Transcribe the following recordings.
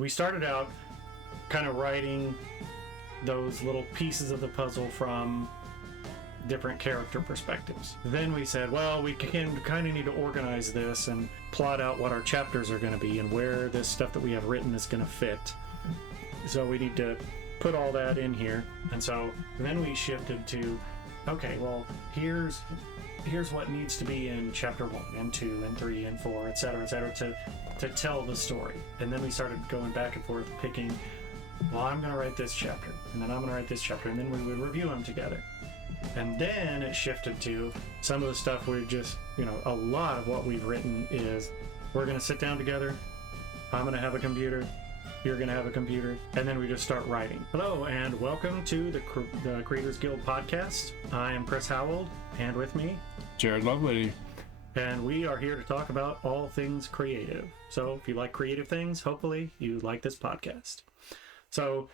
We started out kind of writing those little pieces of the puzzle from different character perspectives. Then we said, well, we kind of need to organize this and plot out what our chapters are going to be and where this stuff that we have written is going to fit. So we need to put all that in here. And so then we shifted to, okay, well, here's what needs to be in chapter 1 and 2 and 3 and 4, etc., to tell the story. And then we started going back and forth picking, well, I'm going to write this chapter, and then I'm going to write this chapter, and then we would review them together. And then it shifted to some of the stuff we're just, a lot of what we've written is we're going to sit down together, I'm going to have a computer, you're going to have a computer, and then we just start writing. Hello, and welcome to the Creators Guild podcast. I am Chris Howald, and with me, Jared Lovelady. And we are here to talk about all things creative. So if you like creative things, hopefully you like this podcast. So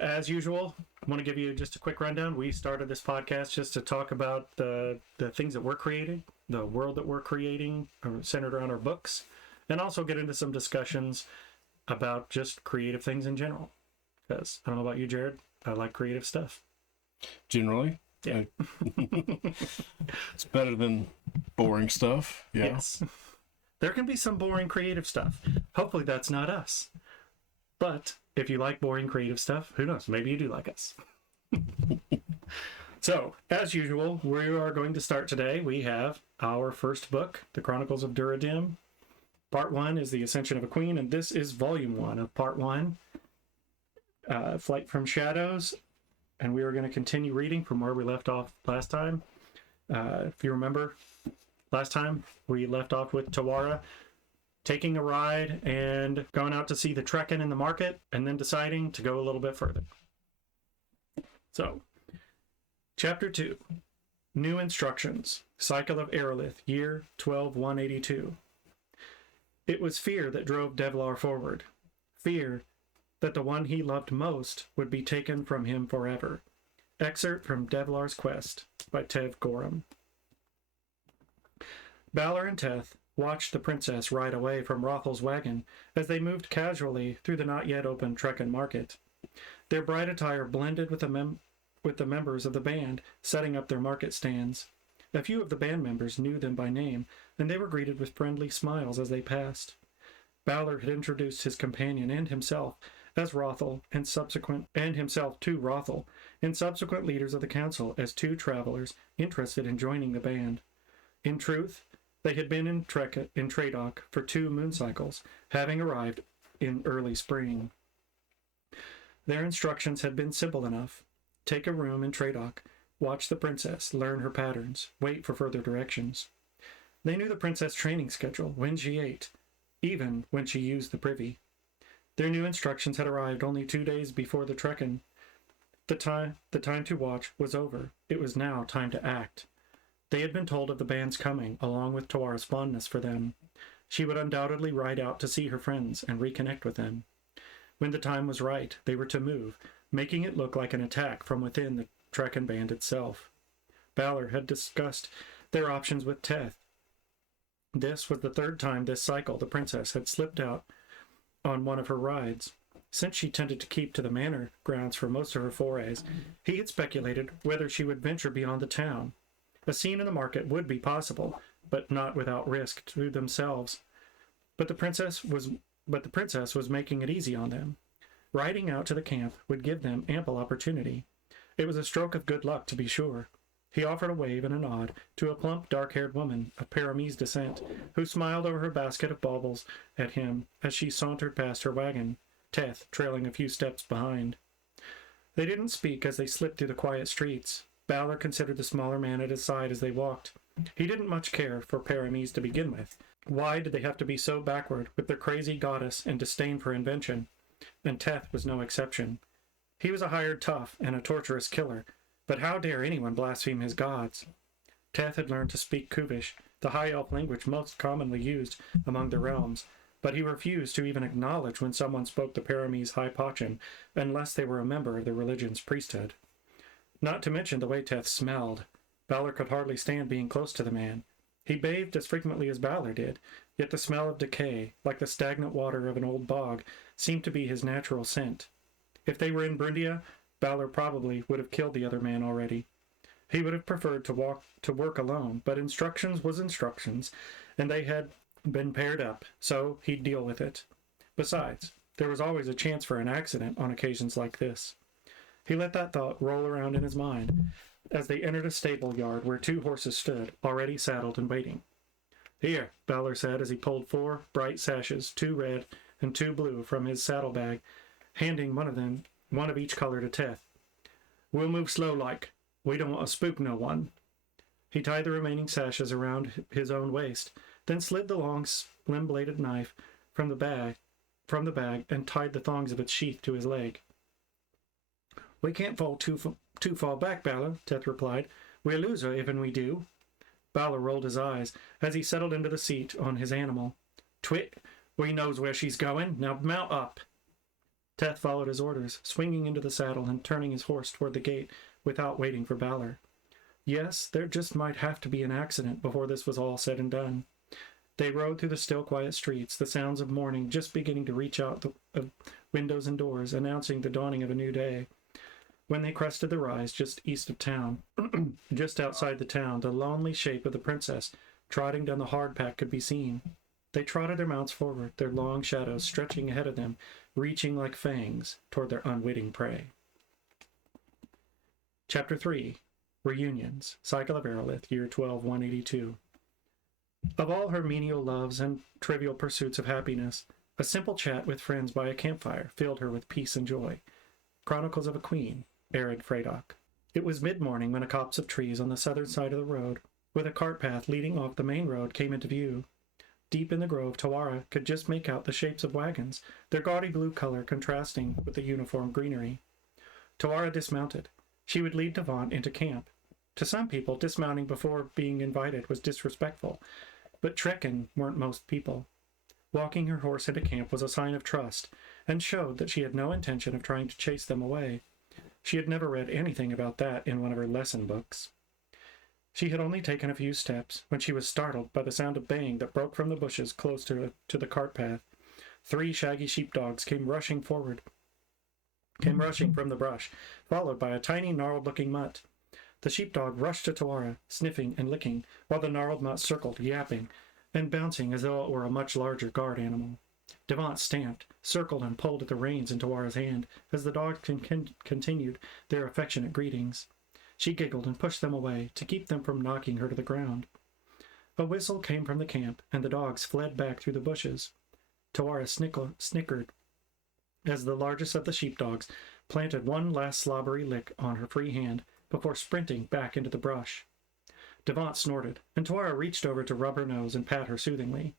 as usual, I want to give you just a quick rundown. We started this podcast just to talk about the things that we're creating, the world that we're creating, centered around our books, and also get into some discussions about just creative things in general. Because I don't know about you, Jared, I like creative stuff. Generally? Yeah. It's better than boring stuff. Yeah. Yes. There can be some boring creative stuff. Hopefully that's not us. But if you like boring creative stuff, who knows? Maybe you do like us. So, as usual, we are going to start today. We have our first book, The Chronicles of Duradim. Part 1 is The Ascension of a Queen, and this is Volume 1 of Part 1, Flight from Shadows. And we are going to continue reading from where we left off last time. If you remember, last time we left off with Tawara taking a ride and going out to see the Trekken in the market, and then deciding to go a little bit further. So, Chapter 2, New Instructions, Cycle of Aerolith, year 12182. It was fear that drove Devlar forward. Fear that the one he loved most would be taken from him forever. Excerpt from Devlar's Quest by Tev Gorham. Balor and Teth watched the princess ride away from Rothel's wagon as they moved casually through the not yet open Trekken market. Their bright attire blended with the members of the band setting up their market stands. A few of the band members knew them by name, and they were greeted with friendly smiles as they passed. Balor had introduced his companion and himself as Rothel, and himself to Rothel, and subsequent leaders of the council as two travelers interested in joining the band. In truth, they had been in Tradoc for 2 moon cycles, having arrived in early spring. Their instructions had been simple enough. Take a room in Tradoc, watch the princess, learn her patterns, wait for further directions. They knew the princess' training schedule, when she ate, even when she used the privy. Their new instructions had arrived only 2 days before the Trekken. The time to watch was over. It was now time to act. They had been told of the band's coming, along with Tawara's fondness for them. She would undoubtedly ride out to see her friends and reconnect with them. When the time was right, they were to move, making it look like an attack from within the Trekken band itself. Balor had discussed their options with Teth. This was the 3rd time this cycle the princess had slipped out on one of her rides. Since she tended to keep to the manor grounds for most of her forays, he had speculated whether she would venture beyond the town. A scene in the market would be possible, but not without risk to themselves. But the princess was making it easy on them. Riding out to the camp would give them ample opportunity. It was a stroke of good luck, to be sure. He offered a wave and a nod to a plump, dark-haired woman of Paramese descent, who smiled over her basket of baubles at him as she sauntered past her wagon, Teth trailing a few steps behind. They didn't speak as they slipped through the quiet streets. Balor considered the smaller man at his side as they walked. He didn't much care for Paramese to begin with. Why did they have to be so backward with their crazy goddess and disdain for invention? And Teth was no exception. He was a hired tough and a torturous killer, but how dare anyone blaspheme his gods? Teth had learned to speak Kuvish, the high elf language most commonly used among the realms, but he refused to even acknowledge when someone spoke the Paramese High Pachin unless they were a member of the religion's priesthood. Not to mention the way Teth smelled. Balor could hardly stand being close to the man. He bathed as frequently as Balor did, yet the smell of decay, like the stagnant water of an old bog, seemed to be his natural scent. If they were in Brundia, Balor probably would have killed the other man already. He would have preferred to work alone, but instructions was instructions, and they had been paired up, so he'd deal with it. Besides, there was always a chance for an accident on occasions like this. He let that thought roll around in his mind as they entered a stable yard where 2 horses stood, already saddled and waiting. "Here," Balor said as he pulled 4 bright sashes, 2 red and 2 blue, from his saddlebag, handing one of each color to Teth. "We'll move slow like. We don't want to spook no one." He tied the remaining sashes around his own waist, then slid the long, slim-bladed knife from the bag and tied the thongs of its sheath to his leg. "We can't fall too far back, Balor," Teth replied. "We'll lose her if we do." Balor rolled his eyes as he settled into the seat on his animal. "Twit, we knows where she's going. Now mount up." Teth followed his orders, swinging into the saddle and turning his horse toward the gate without waiting for Balor. Yes, there just might have to be an accident before this was all said and done. They rode through the still quiet streets, the sounds of morning just beginning to reach out of windows and doors, announcing the dawning of a new day. When they crested the rise just east of town, just outside the town, the lonely shape of the princess trotting down the hard pack could be seen. They trotted their mounts forward, their long shadows stretching ahead of them, reaching like fangs toward their unwitting prey. Chapter 3. Reunions. Cycle of Aerolith, year 12182. Of all her menial loves and trivial pursuits of happiness, a simple chat with friends by a campfire filled her with peace and joy. Chronicles of a Queen, Arid Fredoc. It was mid-morning when a copse of trees on the southern side of the road, with a cart path leading off the main road, came into view. Deep in the grove, Tawara could just make out the shapes of wagons, their gaudy blue color contrasting with the uniform greenery. Tawara dismounted. She would lead Devant into camp. To some people, dismounting before being invited was disrespectful, but Trekken weren't most people. Walking her horse into camp was a sign of trust, and showed that she had no intention of trying to chase them away. She had never read anything about that in one of her lesson books. She had only taken a few steps when she was startled by the sound of baying that broke from the bushes close to the cart path. 3 shaggy sheepdogs came rushing from the brush, followed by a tiny gnarled-looking mutt. The sheepdog rushed to Tawara, sniffing and licking, while the gnarled mutt circled, yapping, and bouncing as though it were a much larger guard animal. Devant stamped, circled, and pulled at the reins in Tawara's hand as the dogs continued their affectionate greetings. She giggled and pushed them away to keep them from knocking her to the ground. A whistle came from the camp, and the dogs fled back through the bushes. Tawara snickered as the largest of the sheepdogs planted one last slobbery lick on her free hand before sprinting back into the brush. Devant snorted, and Tawara reached over to rub her nose and pat her soothingly.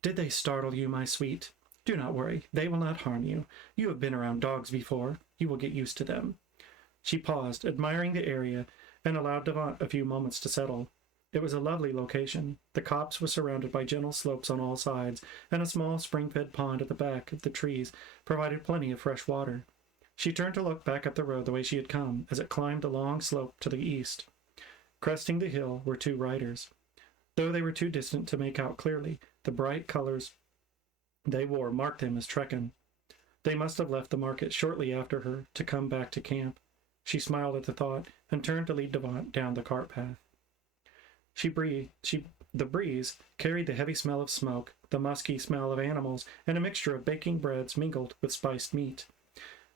"Did they startle you, my sweet? Do not worry. They will not harm you. You have been around dogs before. You will get used to them." She paused, admiring the area, and allowed Devant a few moments to settle. It was a lovely location. The copse was surrounded by gentle slopes on all sides, and a small spring-fed pond at the back of the trees provided plenty of fresh water. She turned to look back up the road the way she had come, as it climbed the long slope to the east. Cresting the hill were 2 riders. Though they were too distant to make out clearly, the bright colors they wore marked them as Trekken. They must have left the market shortly after her to come back to camp. She smiled at the thought and turned to lead Devant down the cart path. The breeze carried the heavy smell of smoke, the musky smell of animals, and a mixture of baking breads mingled with spiced meat.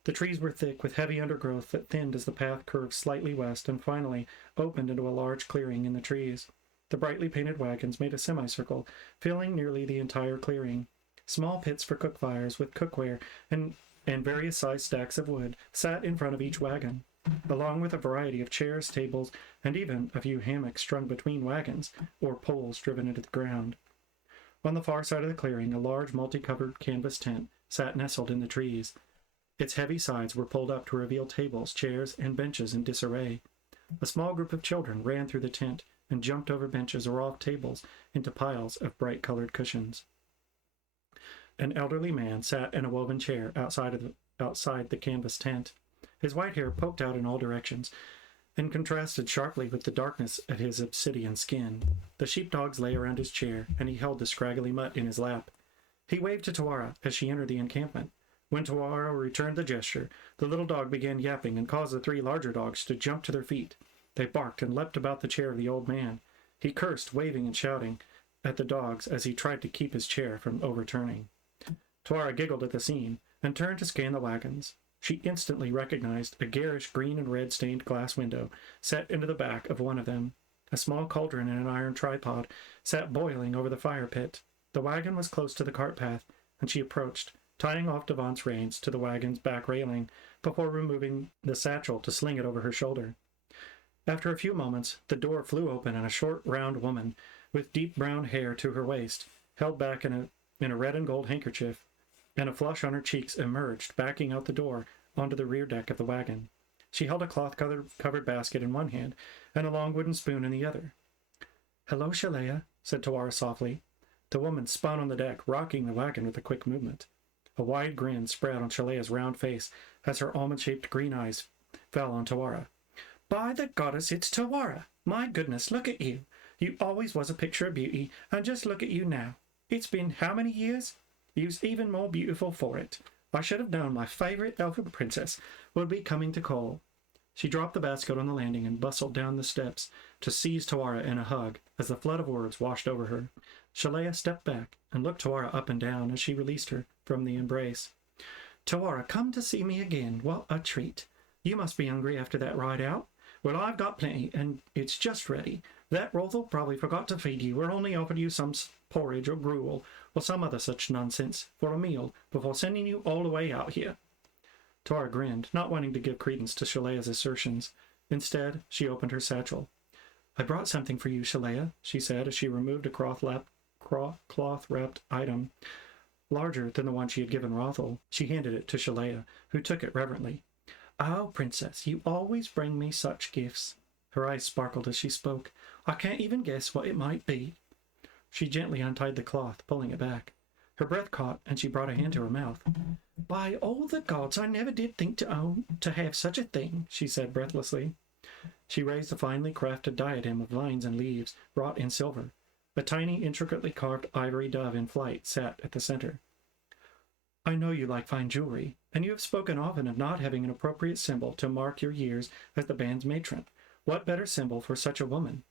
The trees were thick with heavy undergrowth that thinned as the path curved slightly west and finally opened into a large clearing in the trees. The brightly painted wagons made a semicircle, filling nearly the entire clearing. Small pits for cook fires with cookware and various sized stacks of wood sat in front of each wagon, along with a variety of chairs, tables, and even a few hammocks strung between wagons or poles driven into the ground. On the far side of the clearing, a large multicolored canvas tent sat nestled in the trees. Its heavy sides were pulled up to reveal tables, chairs, and benches in disarray. A small group of children ran through the tent and jumped over benches or off tables into piles of bright-colored cushions. An elderly man sat in a woven chair outside the canvas tent. His white hair poked out in all directions and contrasted sharply with the darkness of his obsidian skin. The sheepdogs lay around his chair, and he held the scraggly mutt in his lap. He waved to Tawara as she entered the encampment. When Tawara returned the gesture, the little dog began yapping and caused the 3 larger dogs to jump to their feet. They barked and leapt about the chair of the old man. He cursed, waving and shouting at the dogs as he tried to keep his chair from overturning. Tawara giggled at the scene and turned to scan the wagons. She instantly recognized a garish green and red stained glass window set into the back of one of them. A small cauldron in an iron tripod sat boiling over the fire pit. The wagon was close to the cart path, and she approached, tying off Devant's reins to the wagon's back railing before removing the satchel to sling it over her shoulder. After a few moments, the door flew open and a short, round woman with deep brown hair to her waist, held back in a red and gold handkerchief, and a flush on her cheeks, emerged, backing out the door onto the rear deck of the wagon. She held a cloth-covered basket in one hand and a long wooden spoon in the other. "Hello, Shalea," said Tawara softly. The woman spun on the deck, rocking the wagon with a quick movement. A wide grin spread on Shalea's round face as her almond-shaped green eyes fell on Tawara. "By the goddess, it's Tawara! My goodness, look at you! You always was a picture of beauty, and just look at you now. It's been how many years? You's even more beautiful for it. I should have known my favourite elfin princess would be coming to call." She dropped the basket on the landing and bustled down the steps to seize Tawara in a hug as the flood of words washed over her. Shalea stepped back and looked Tawara up and down as she released her from the embrace. "Tawara, come to see me again. What a treat. You must be hungry after that ride out. Well, I've got plenty, and it's just ready. That Rothel probably forgot to feed you, or only offered you some porridge or gruel, or some other such nonsense, for a meal, before sending you all the way out here." Tawara grinned, not wanting to give credence to Shalea's assertions. Instead, she opened her satchel. "I brought something for you, Shalea," she said as she removed a cloth-wrapped item larger than the one she had given Rothel. She handed it to Shalea, who took it reverently. "Oh, Princess, you always bring me such gifts." Her eyes sparkled as she spoke. "I can't even guess what it might be." She gently untied the cloth, pulling it back. Her breath caught, and she brought a hand to her mouth. "By all the gods, I never did think to have such a thing," she said breathlessly. She raised a finely crafted diadem of vines and leaves, wrought in silver. A tiny, intricately carved ivory dove in flight sat at the center. "I know you like fine jewelry, and you have spoken often of not having an appropriate symbol to mark your years as the band's matron. What better symbol for such a woman?"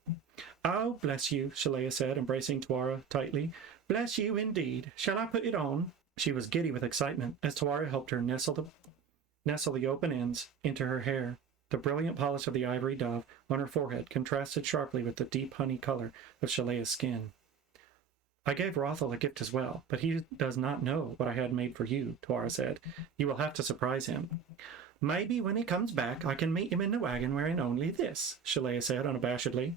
"Oh, bless you," Shalea said, embracing Tawara tightly. "Bless you, indeed. Shall I put it on?" She was giddy with excitement as Tawara helped her nestle the open ends into her hair. The brilliant polish of the ivory dove on her forehead contrasted sharply with the deep honey color of Shalea's skin. "I gave Rothel a gift as well, but he does not know what I had made for you," Tawara said. "You will have to surprise him." "Maybe when he comes back I can meet him in the wagon wearing only this," Shalea said unabashedly.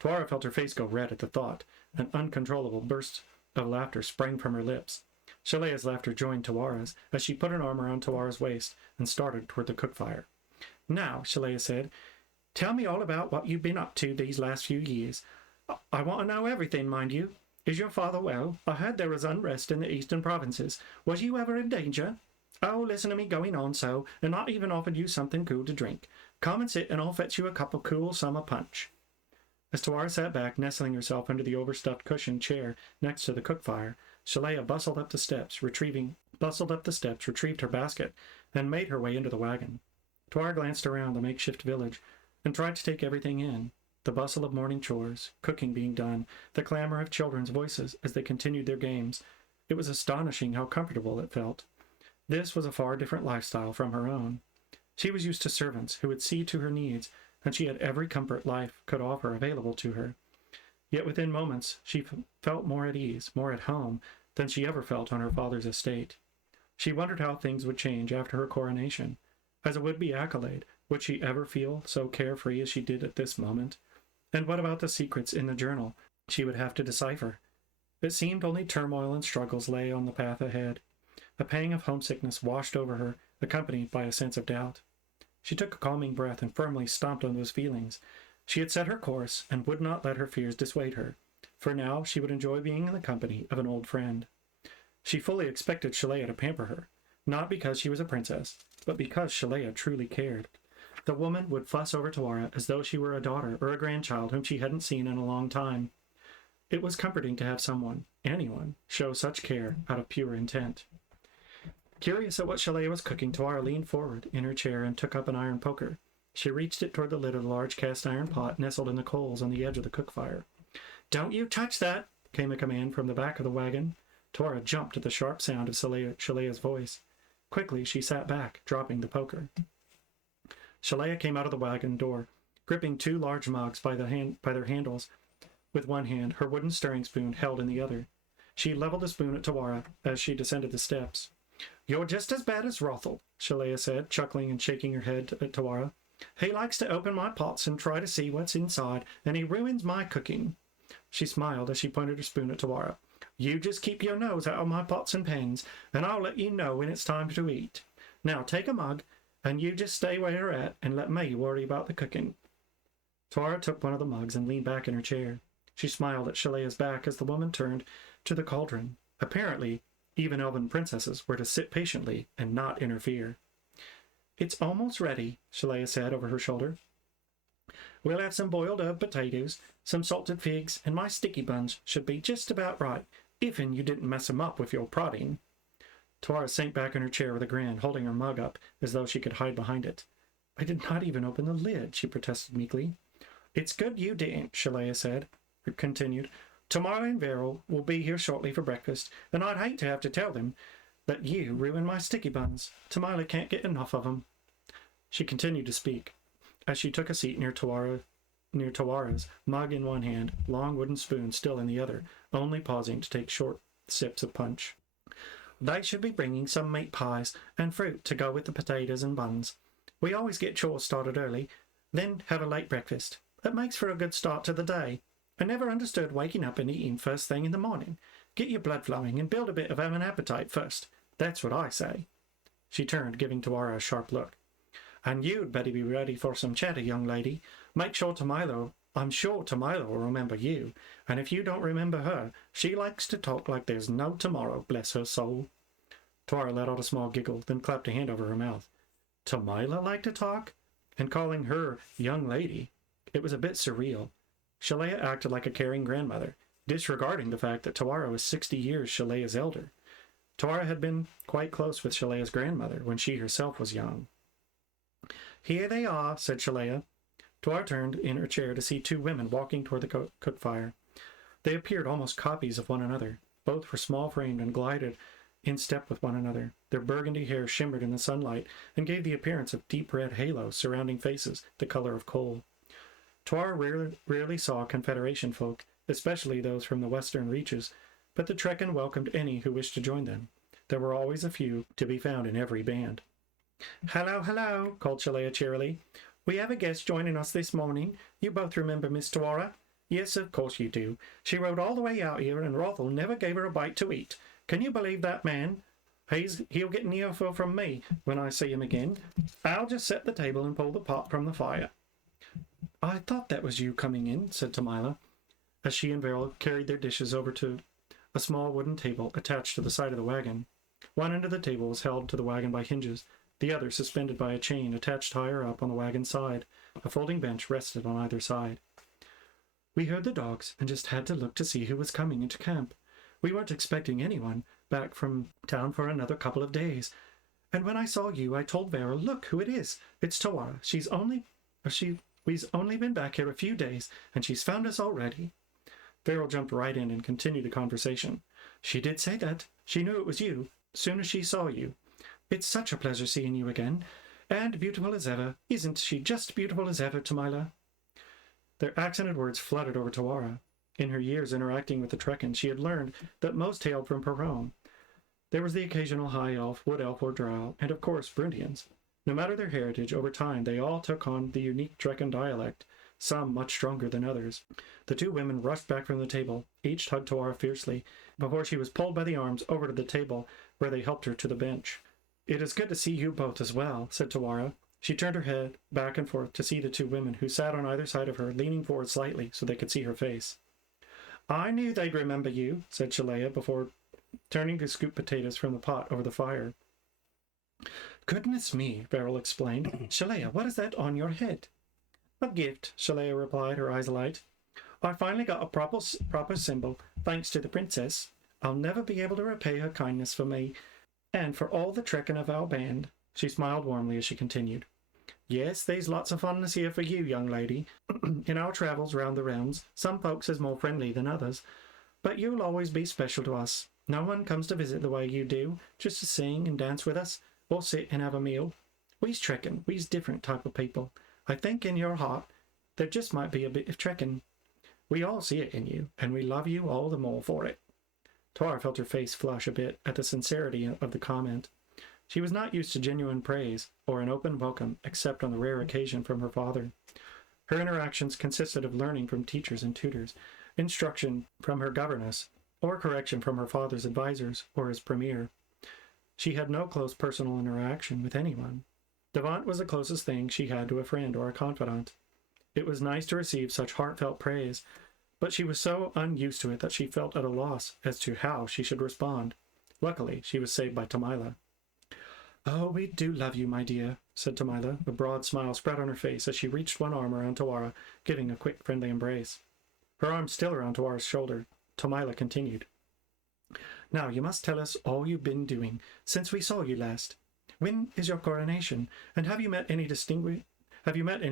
Tawara felt her face go red at the thought. An uncontrollable burst of laughter sprang from her lips. Shalea's laughter joined Tawara's as she put an arm around Tawara's waist and started toward the cook fire. "Now," Shalea said, "tell me all about what you've been up to these last few years. I want to know everything, mind you. Is your father well? I heard there was unrest in the eastern provinces. Was you ever in danger? Oh, listen to me going on so, and not even offered you something cool to drink. Come and sit, and I'll fetch you a cup of cool summer punch." As Tawara sat back, nestling herself under the overstuffed cushioned chair next to the cook fire, Shalea bustled up the steps, retrieved her basket, and made her way into the wagon. Tawara glanced around the makeshift village and tried to take everything in. The bustle of morning chores, cooking being done, the clamor of children's voices as they continued their games. It was astonishing how comfortable it felt. This was a far different lifestyle from her own. She was used to servants who would see to her needs, and she had every comfort life could offer available to her. Yet within moments she felt more at ease, more at home, than she ever felt on her father's estate. She wondered how things would change after her coronation. As a would-be accolade, would she ever feel so carefree as she did at this moment? And what about the secrets in the journal she would have to decipher? It seemed only turmoil and struggles lay on the path ahead. A pang of homesickness washed over her, accompanied by a sense of doubt. She took a calming breath and firmly stomped on those feelings. She had set her course and would not let her fears dissuade her. For now she would enjoy being in the company of an old friend. She fully expected Shalea to pamper her, not because she was a princess, but because Shalea truly cared. The woman would fuss over Tawara as though she were a daughter or a grandchild whom she hadn't seen in a long time. It was comforting to have someone, anyone, show such care out of pure intent. Curious at what Shalea was cooking, Tuara leaned forward in her chair and took up an iron poker. She reached it toward the lid of the large cast-iron pot nestled in the coals on the edge of the cook fire. "Don't you touch that!" came a command from the back of the wagon. Tuara jumped at the sharp sound of Shalea's voice. Quickly, she sat back, dropping the poker. Shalea came out of the wagon door, gripping 2 large mugs by their handles with one hand, her wooden stirring spoon held in the other. She leveled the spoon at Tuara as she descended the steps. "You're just as bad as Rothel," Shalea said, chuckling and shaking her head at Tuara. "He likes to open my pots and try to see what's inside, and he ruins my cooking." She smiled as she pointed her spoon at Tuara. "You just keep your nose out of my pots and pans, and I'll let you know when it's time to eat. Now take a mug, and you just stay where you're at and let me worry about the cooking." Tuara took one of the mugs and leaned back in her chair. She smiled at Shalea's back as the woman turned to the cauldron. Apparently, even elven princesses were to sit patiently and not interfere. "It's almost ready," Shalea said over her shoulder. "We'll have some boiled herb potatoes, some salted figs, and my sticky buns should be just about right, if'n you didn't mess 'em up with your prodding." Tuara sank back in her chair with a grin, holding her mug up as though she could hide behind it. "I did not even open the lid," she protested meekly. "It's good you didn't," Shalea continued. "Tamala and Veril will be here shortly for breakfast, and I'd hate to have to tell them that you ruined my sticky buns. Tamala can't get enough of 'em." She continued to speak as she took a seat near Tuara's, mug in one hand, long wooden spoon still in the other, only pausing to take short sips of punch. "They should be bringing some meat pies and fruit to go with the potatoes and buns. We always get chores started early, then have a late breakfast. It makes for a good start to the day. I never understood waking up and eating first thing in the morning. Get your blood flowing and build a bit of an appetite first. That's what I say." She turned, giving Tuara a sharp look. "And you'd better be ready for some chatter, young lady. I'm sure Tamila will remember you, and if you don't remember her, she likes to talk like there's no tomorrow, bless her soul." Tuara let out a small giggle, then clapped a hand over her mouth. Tamila like to talk? And calling her young lady? It was a bit surreal. Shalea acted like a caring grandmother, disregarding the fact that Tuara was 60 years Shalea's elder. Tuara had been quite close with Shalea's grandmother when she herself was young. "Here they are," said Shalea. Tuara turned in her chair to see 2 women walking toward the cook fire. They appeared almost copies of one another. Both were small-framed and glided in step with one another. Their burgundy hair shimmered in the sunlight and gave the appearance of deep red halos surrounding faces the color of coal. Tuara rarely saw Confederation folk, especially those from the western reaches, but the Trekken welcomed any who wished to join them. There were always a few to be found in every band. "Hello, hello," called Shalea cheerily. "We have a guest joining us this morning. You both remember Miss Tuara?" "Yes, of course you do. She rode all the way out here, and Rothel never gave her a bite to eat. Can you believe that man? He'll get an earful from me when I see him again. I'll just set the table and pull the pot from the fire." "I thought that was you coming in," said Tamila, as she and Veril carried their dishes over to a small wooden table attached to the side of the wagon. One end of the table was held to the wagon by hinges, the other suspended by a chain attached higher up on the wagon's side. A folding bench rested on either side. "We heard the dogs and just had to look to see who was coming into camp. We weren't expecting anyone back from town for another couple of days. And when I saw you, I told Veril, look who it is. It's Tuara. We've only been back here a few days, and she's found us already." Veril jumped right in and continued the conversation. "She did say that. She knew it was you, soon as she saw you. It's such a pleasure seeing you again. And beautiful as ever. Isn't she just beautiful as ever, Tamila?" Their accented words flooded over Tuara. In her years interacting with the Trekken, she had learned that most hailed from Perone. There was the occasional high elf, wood elf, or drow, and of course Brundians. No matter their heritage, over time they all took on the unique Trekken dialect, some much stronger than others. The 2 women rushed back from the table, each tugged Tuara fiercely, before she was pulled by the arms over to the table, where they helped her to the bench. "It is good to see you both as well," said Tuara. She turned her head back and forth to see the 2 women who sat on either side of her, leaning forward slightly so they could see her face. "I knew they'd remember you," said Shalea, before turning to scoop potatoes from the pot over the fire. "Goodness me," Veril explained. "Shalea, what is that on your head?" "A gift," Shalea replied, her eyes alight. I finally got a proper symbol, thanks to the princess. I'll never be able to repay her kindness for me, and for all the trekking of our band." She smiled warmly as she continued. "Yes, there's lots of fondness here for you, young lady. In our travels round the realms, some folks is more friendly than others, but you'll always be special to us. No one comes to visit the way you do, just to sing and dance with us, or sit and have a meal. We's trekking, we's different type of people. I think in your heart there just might be a bit of trekking. We all see it in you, and we love you all the more for it." Tuara felt her face flush a bit at the sincerity of the comment. She was not used to genuine praise or an open welcome, except on the rare occasion from her father. Her interactions consisted of learning from teachers and tutors, instruction from her governess, or correction from her father's advisors or his premier. She had no close personal interaction with anyone. Devant was the closest thing she had to a friend or a confidant. It was nice to receive such heartfelt praise, but she was so unused to it that she felt at a loss as to how she should respond. Luckily, she was saved by Tamila. "Oh, we do love you, my dear," said Tamila, a broad smile spread on her face as she reached one arm around Tuara, giving a quick, friendly embrace. Her arm still around Tuara's shoulder, Tamila continued. "Now you must tell us all you've been doing since we saw you last. When is your coronation, and have you met any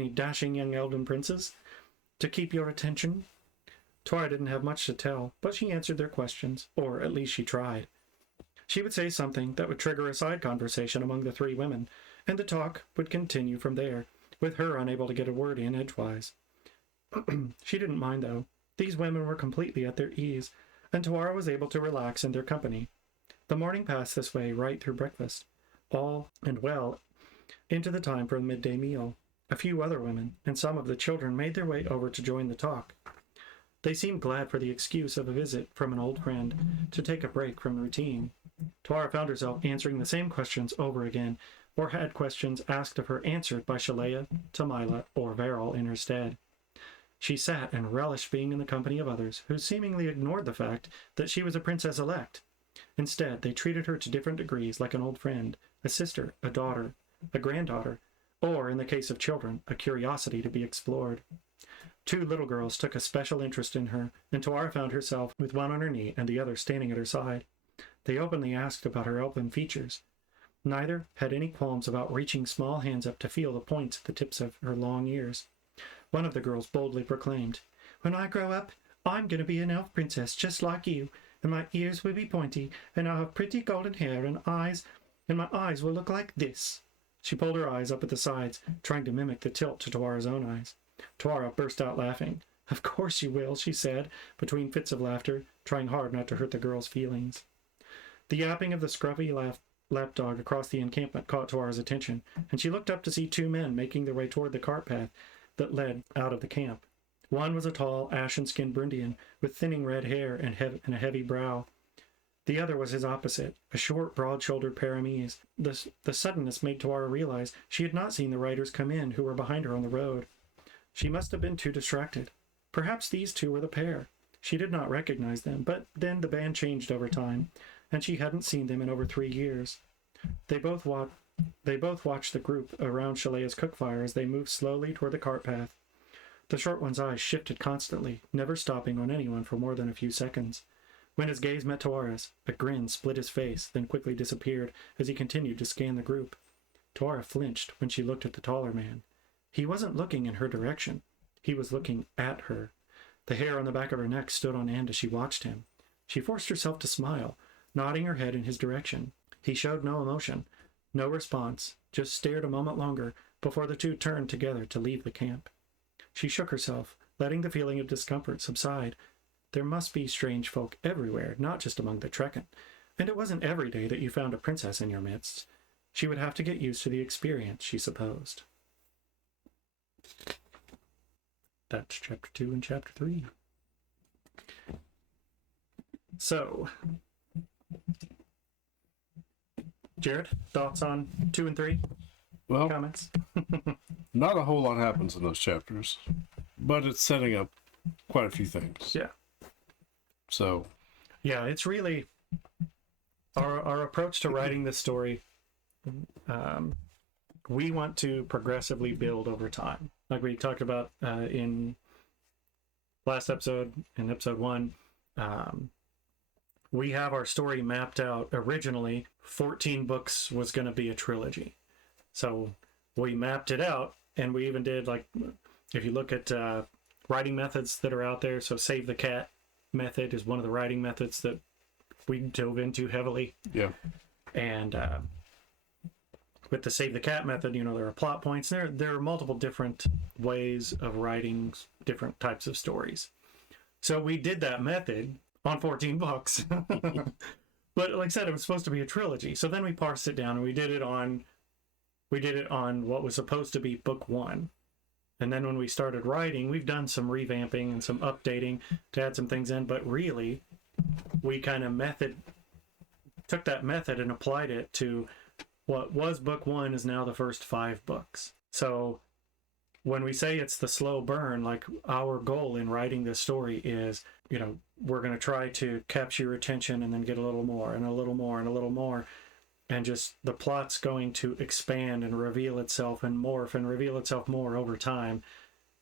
dashing young elven princes to keep your attention?" Tuara didn't have much to tell, but she answered their questions, or at least she tried. She would say something that would trigger a side conversation among the three women, and the talk would continue from there, with her unable to get a word in edgewise. She didn't mind, though. These women were completely at their ease, and Tuara was able to relax in their company. The morning passed this way right through breakfast, all and well into the time for the midday meal. A few other women and some of the children made their way over to join the talk. They seemed glad for the excuse of a visit from an old friend to take a break from routine. Tuara found herself answering the same questions over again, or had questions asked of her answered by Shalea, Tamila, or Veril in her stead. She sat and relished being in the company of others who seemingly ignored the fact that she was a princess-elect. Instead, they treated her to different degrees like an old friend, a sister, a daughter, a granddaughter, or, in the case of children, a curiosity to be explored. Two little girls took a special interest in her, and Tuara found herself with one on her knee and the other standing at her side. They openly asked about her elven features. Neither had any qualms about reaching small hands up to feel the points at the tips of her long ears. One of the girls boldly proclaimed, "When I grow up, I'm going to be an elf princess just like you, and my ears will be pointy, and I'll have pretty golden hair and eyes, and my eyes will look like this." She pulled her eyes up at the sides, trying to mimic the tilt to Tuara's own eyes. Tuara burst out laughing. "Of course you will," she said, between fits of laughter, trying hard not to hurt the girl's feelings. The yapping of the scruffy lapdog across the encampment caught Tuara's attention, and she looked up to see two men making their way toward the cart path that led out of the camp. One was a tall, ashen-skinned Brundian with thinning red hair and a heavy brow. The other was his opposite, a short, broad-shouldered Paramese. The suddenness made Tuara realize she had not seen the riders come in who were behind her on the road. She must have been too distracted. Perhaps these two were the pair. She did not recognize them, but then the band changed over time, and she hadn't seen them in over 3 years. They both watched the group around Shalea's cook fire as they moved slowly toward the cart path. The short one's eyes shifted constantly, never stopping on anyone for more than a few seconds. When his gaze met Tuara's, a grin split his face, then quickly disappeared as he continued to scan the group. Tuara flinched when she looked at the taller man. He wasn't looking in her direction. He was looking at her. The hair on the back of her neck stood on end as she watched him. She forced herself to smile, nodding her head in his direction. He showed no emotion, no response, just stared a moment longer before the two turned together to leave the camp. She shook herself, letting the feeling of discomfort subside. There must be strange folk everywhere, not just among the Trekken, and it wasn't every day that you found a princess in your midst. She would have to get used to the experience, she supposed. That's chapter 2 and chapter 3. So, Jared, thoughts on 2 and 3? Well, Comments? not a whole lot happens in those chapters, but it's setting up quite a few things. Yeah. So, yeah, it's really our approach to writing this story. We want to progressively build over time, like we talked about in last episode, in episode 1, we have our story mapped out. Originally 14 books was going to be a trilogy, so we mapped it out, and we even did, like, if you look at writing methods that are out there, so save the cat method is one of the writing methods that we dove into heavily. Yeah. And with the save the cat method, there are plot points. There are multiple different ways of writing different types of stories. So we did that method on 14 books. But like I said, it was supposed to be a trilogy. So then we parsed it down, and we did it on what was supposed to be book 1. And then when we started writing, we've done some revamping and some updating to add some things in, but really we kind of took that method and applied it to what was book 1 is now the first 5 books. So when we say it's the slow burn, like, our goal in writing this story is, we're going to try to capture your attention and then get a little more and a little more and a little more. And just the plot's going to expand and reveal itself and morph and reveal itself more over time.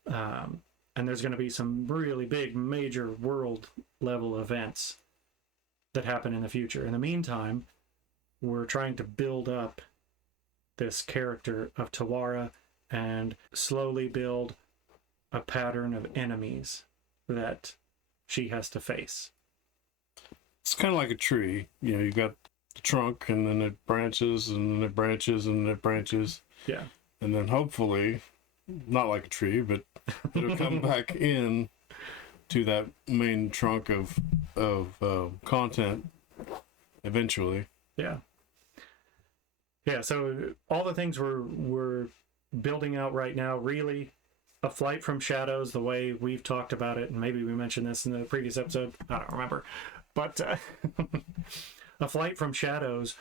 And there's going to be some really big, major world level events that happen in the future. In the meantime, we're trying to build up this character of Tawara and slowly build a pattern of enemies that she has to face. It's kind of like a tree. You've got the trunk, and then it branches, and then it branches, and then it branches. Yeah. And then hopefully, not like a tree, but it'll come back in to that main trunk of content eventually. Yeah. Yeah, so all the things we're building out right now, really, A Flight from Shadows, the way we've talked about it, and maybe we mentioned this in the previous episode, I don't remember, but A Flight from Shadows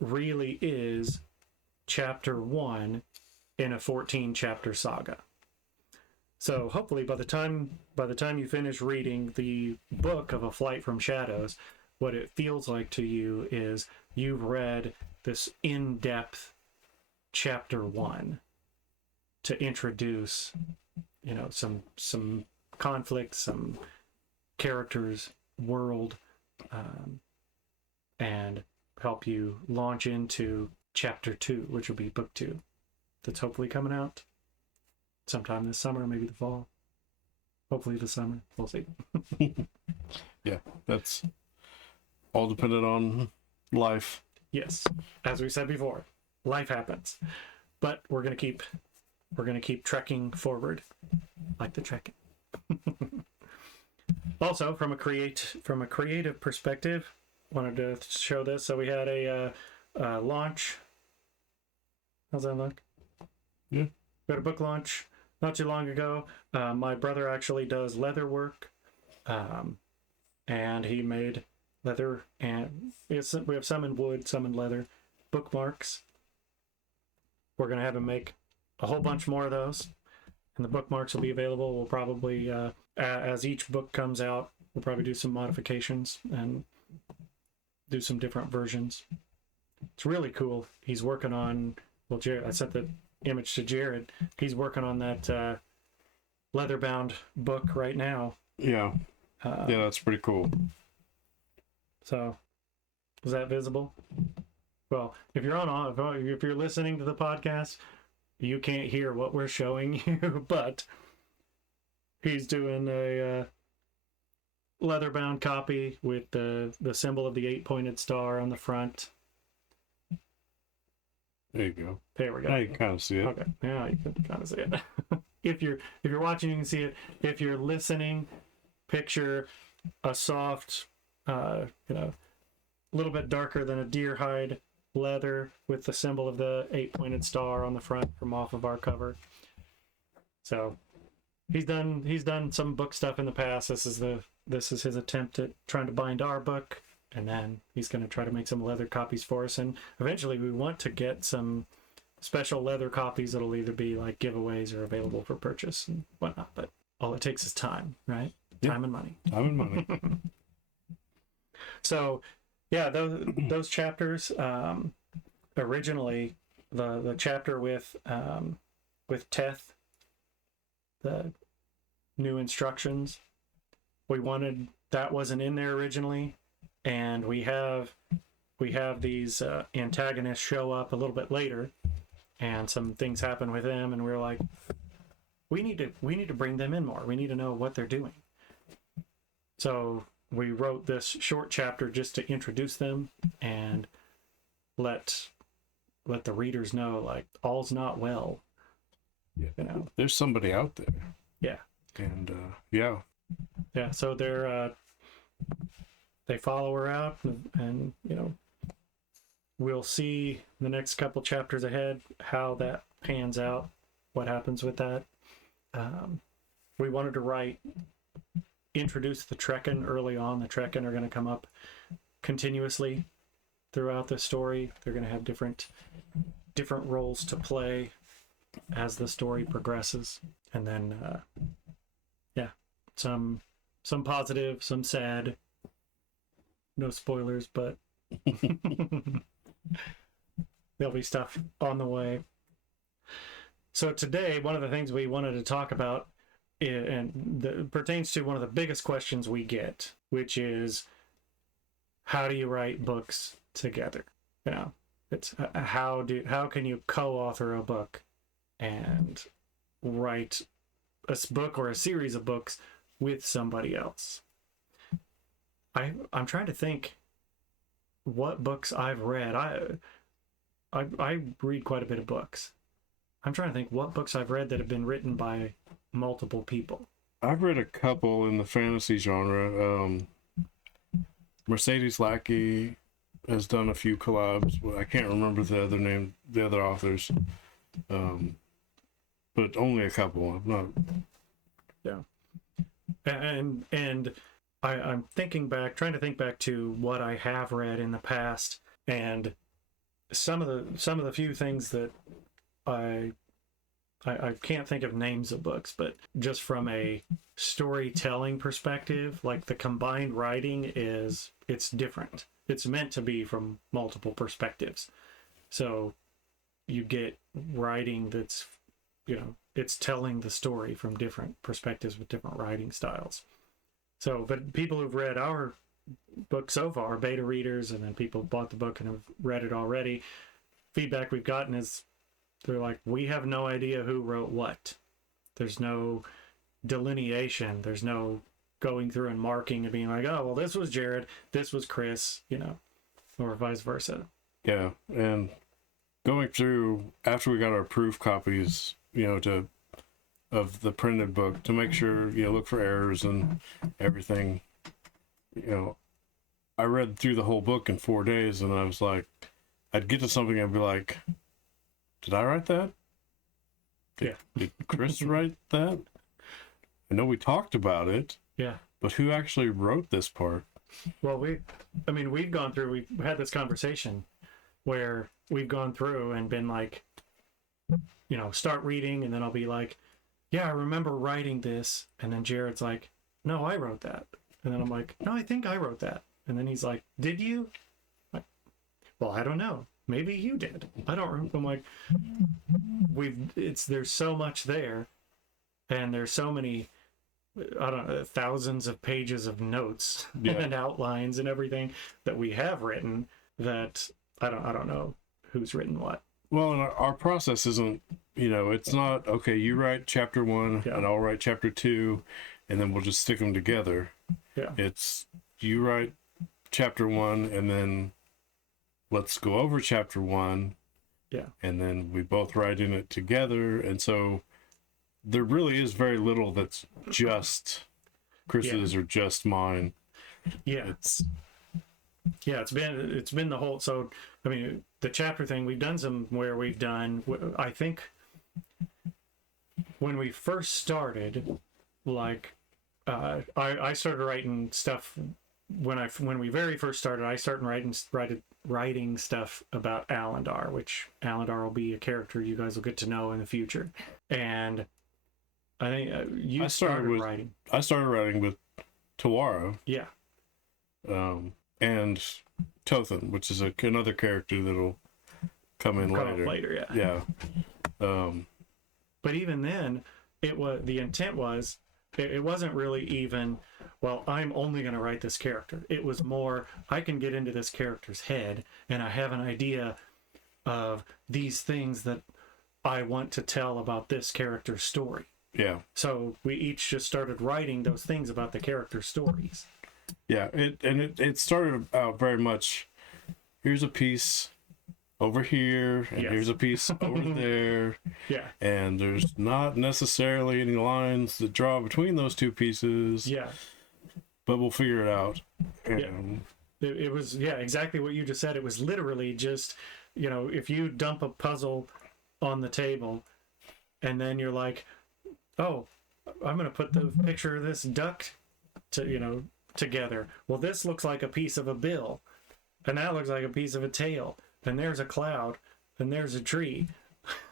really is chapter 1 in a 14-chapter saga. So hopefully by the time you finish reading the book of A Flight from Shadows, what it feels like to you is you've read this in-depth chapter 1 to introduce, some conflict, some characters, world, and help you launch into chapter 2, which will be book 2, that's hopefully coming out sometime this summer, maybe the fall. Hopefully the summer. We'll see. Yeah, that's all dependent on life. Yes, as we said before, life happens, but we're gonna keep trekking forward, like the trekking. Also, from a creative perspective, wanted to show this. So we had a launch. How's that look? Yeah. We had a book launch not too long ago. My brother actually does leather work, and he made leather, and we have some in wood, some in leather bookmarks. We're gonna have him make a whole bunch more of those, and the bookmarks will be available. We'll probably, as each book comes out, we'll probably do some modifications and do some different versions. It's really cool. He's working on, well, Jared, I sent the image to Jared. He's working on that leather-bound book right now. Yeah. Yeah, that's pretty cool. So, is that visible? Well, if you're listening to the podcast, you can't hear what we're showing you, but he's doing a leather-bound copy with the symbol of the 8-pointed star on the front. There you go. There we go. Now you can kind of see it. Okay, yeah, you can kind of see it. If you're watching, you can see it. If you're listening, picture a soft, a little bit darker than a deer hide leather with the symbol of the 8-pointed star on the front from off of our cover. So he's done some book stuff in the past. This is his attempt at trying to bind our book, and then he's going to try to make some leather copies for us, and eventually we want to get some special leather copies that'll either be like giveaways or available for purchase and whatnot. But all it takes is time, right? Yeah. Time and money. Time and money. So yeah, those chapters, originally the chapter with Teth, the new instructions. That wasn't in there originally, and we have these antagonists show up a little bit later, and some things happen with them, and we're like, we need to bring them in more. We need to know what they're doing. So we wrote this short chapter just to introduce them and let the readers know, like, all's not well. Yeah. You know, There's somebody out there. Yeah. And yeah. Yeah. So they follow her out, and you know, we'll see the next couple chapters ahead how that pans out, what happens with that. We wanted to introduce the Trekken early on. The Trekken are going to come up continuously throughout the story. They're going to have different roles to play as the story progresses, and then some positive, some sad. No spoilers, but there'll be stuff on the way. So today, one of the things we wanted to talk about, and that pertains to one of the biggest questions we get, which is, how do you write books together? You know, it's how can you co-author a book and write a book or a series of books with somebody else? I'm trying to think what books I've read. I read quite a bit of books. I'm trying to think what books I've read that have been written by multiple people. I've read a couple in the fantasy genre. Mercedes Lackey has done a few collabs. I can't remember the other authors, but only a couple. I'm not. Yeah, and I'm trying to think back to what I have read in the past, and some of the few things that I can't think of names of books, but just from a storytelling perspective, like the combined writing it's different. It's meant to be from multiple perspectives. So you get writing that's, you know, it's telling the story from different perspectives with different writing styles. So, but people who've read our book so far, beta readers, and then people who bought the book and have read it already, feedback we've gotten is they're like, we have no idea who wrote what. There's no delineation. There's no going through and marking and being like, oh, well, this was Jared, this was Chris, you know, or vice versa. Yeah, and going through after we got our proof copies, you know, of the printed book, to make sure, you know, look for errors and everything. You know, I read through the whole book in 4 days, and I was like, I'd get to something and I'd be like, did I write that? Did Chris write that? I know we talked about it. Yeah. But who actually wrote this part? Well, we've had this conversation where we've gone through and been like, you know, start reading, and then I'll be like, yeah, I remember writing this. And then Jared's like, no, I wrote that. And then I'm like, no, I think I wrote that. And then he's like, did you? Like, well, I don't know. Maybe you did. I don't remember. I'm like, there's so much there, and there's so many, I don't know, thousands of pages of notes and outlines and everything that we have written that I don't know who's written what. Well, and our process isn't, you know, it's not, okay, you write chapter 1 and I'll write chapter 2, and then we'll just stick them together. Yeah. It's, you write chapter 1, and then let's go over chapter 1. Yeah. And then we both write in it together. And so there really is very little that's just Chris's or just mine. Yeah. It's been the whole, so, I mean, the chapter thing, we've done some where we've done, I think when we first started, like, I started writing stuff when we very first started. I started writing stuff about Alandar, which Alandar will be a character you guys will get to know in the future. And I think I started writing with Tawara. Yeah. And Tothan, which is another character that'll come later. Yeah. But even then, the intent was it wasn't really even, well, I'm only going to write this character. It was more, I can get into this character's head and I have an idea of these things that I want to tell about this character's story. Yeah. So we each just started writing those things about the character stories. Yeah, it started out very much, here's a piece over here, and Yes. here's a piece over there. Yeah. And there's not necessarily any lines that draw between those two pieces. Yeah. But we'll figure it out. And It was, yeah, exactly what you just said. It was literally just, if you dump a puzzle on the table and then you're like, oh, I'm going to put the picture of this duck together. Well, this looks like a piece of a bill, and that looks like a piece of a tail, and there's a cloud, and there's a tree.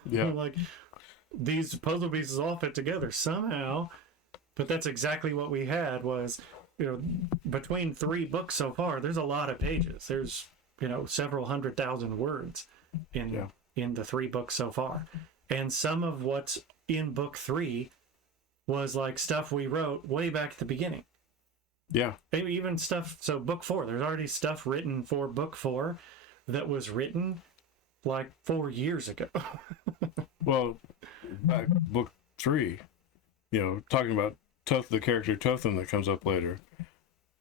Yeah. Like, these puzzle pieces all fit together somehow. But that's exactly what we had was, between 3 books so far, there's a lot of pages. There's, several 100,000 words in the 3 books so far. And some of what's in book 3 was like stuff we wrote way back at the beginning. Yeah. Even stuff, so book 4, there's already stuff written for book 4 that was written like 4 years ago. Well, back book 3, talking about the character Tothan that comes up later.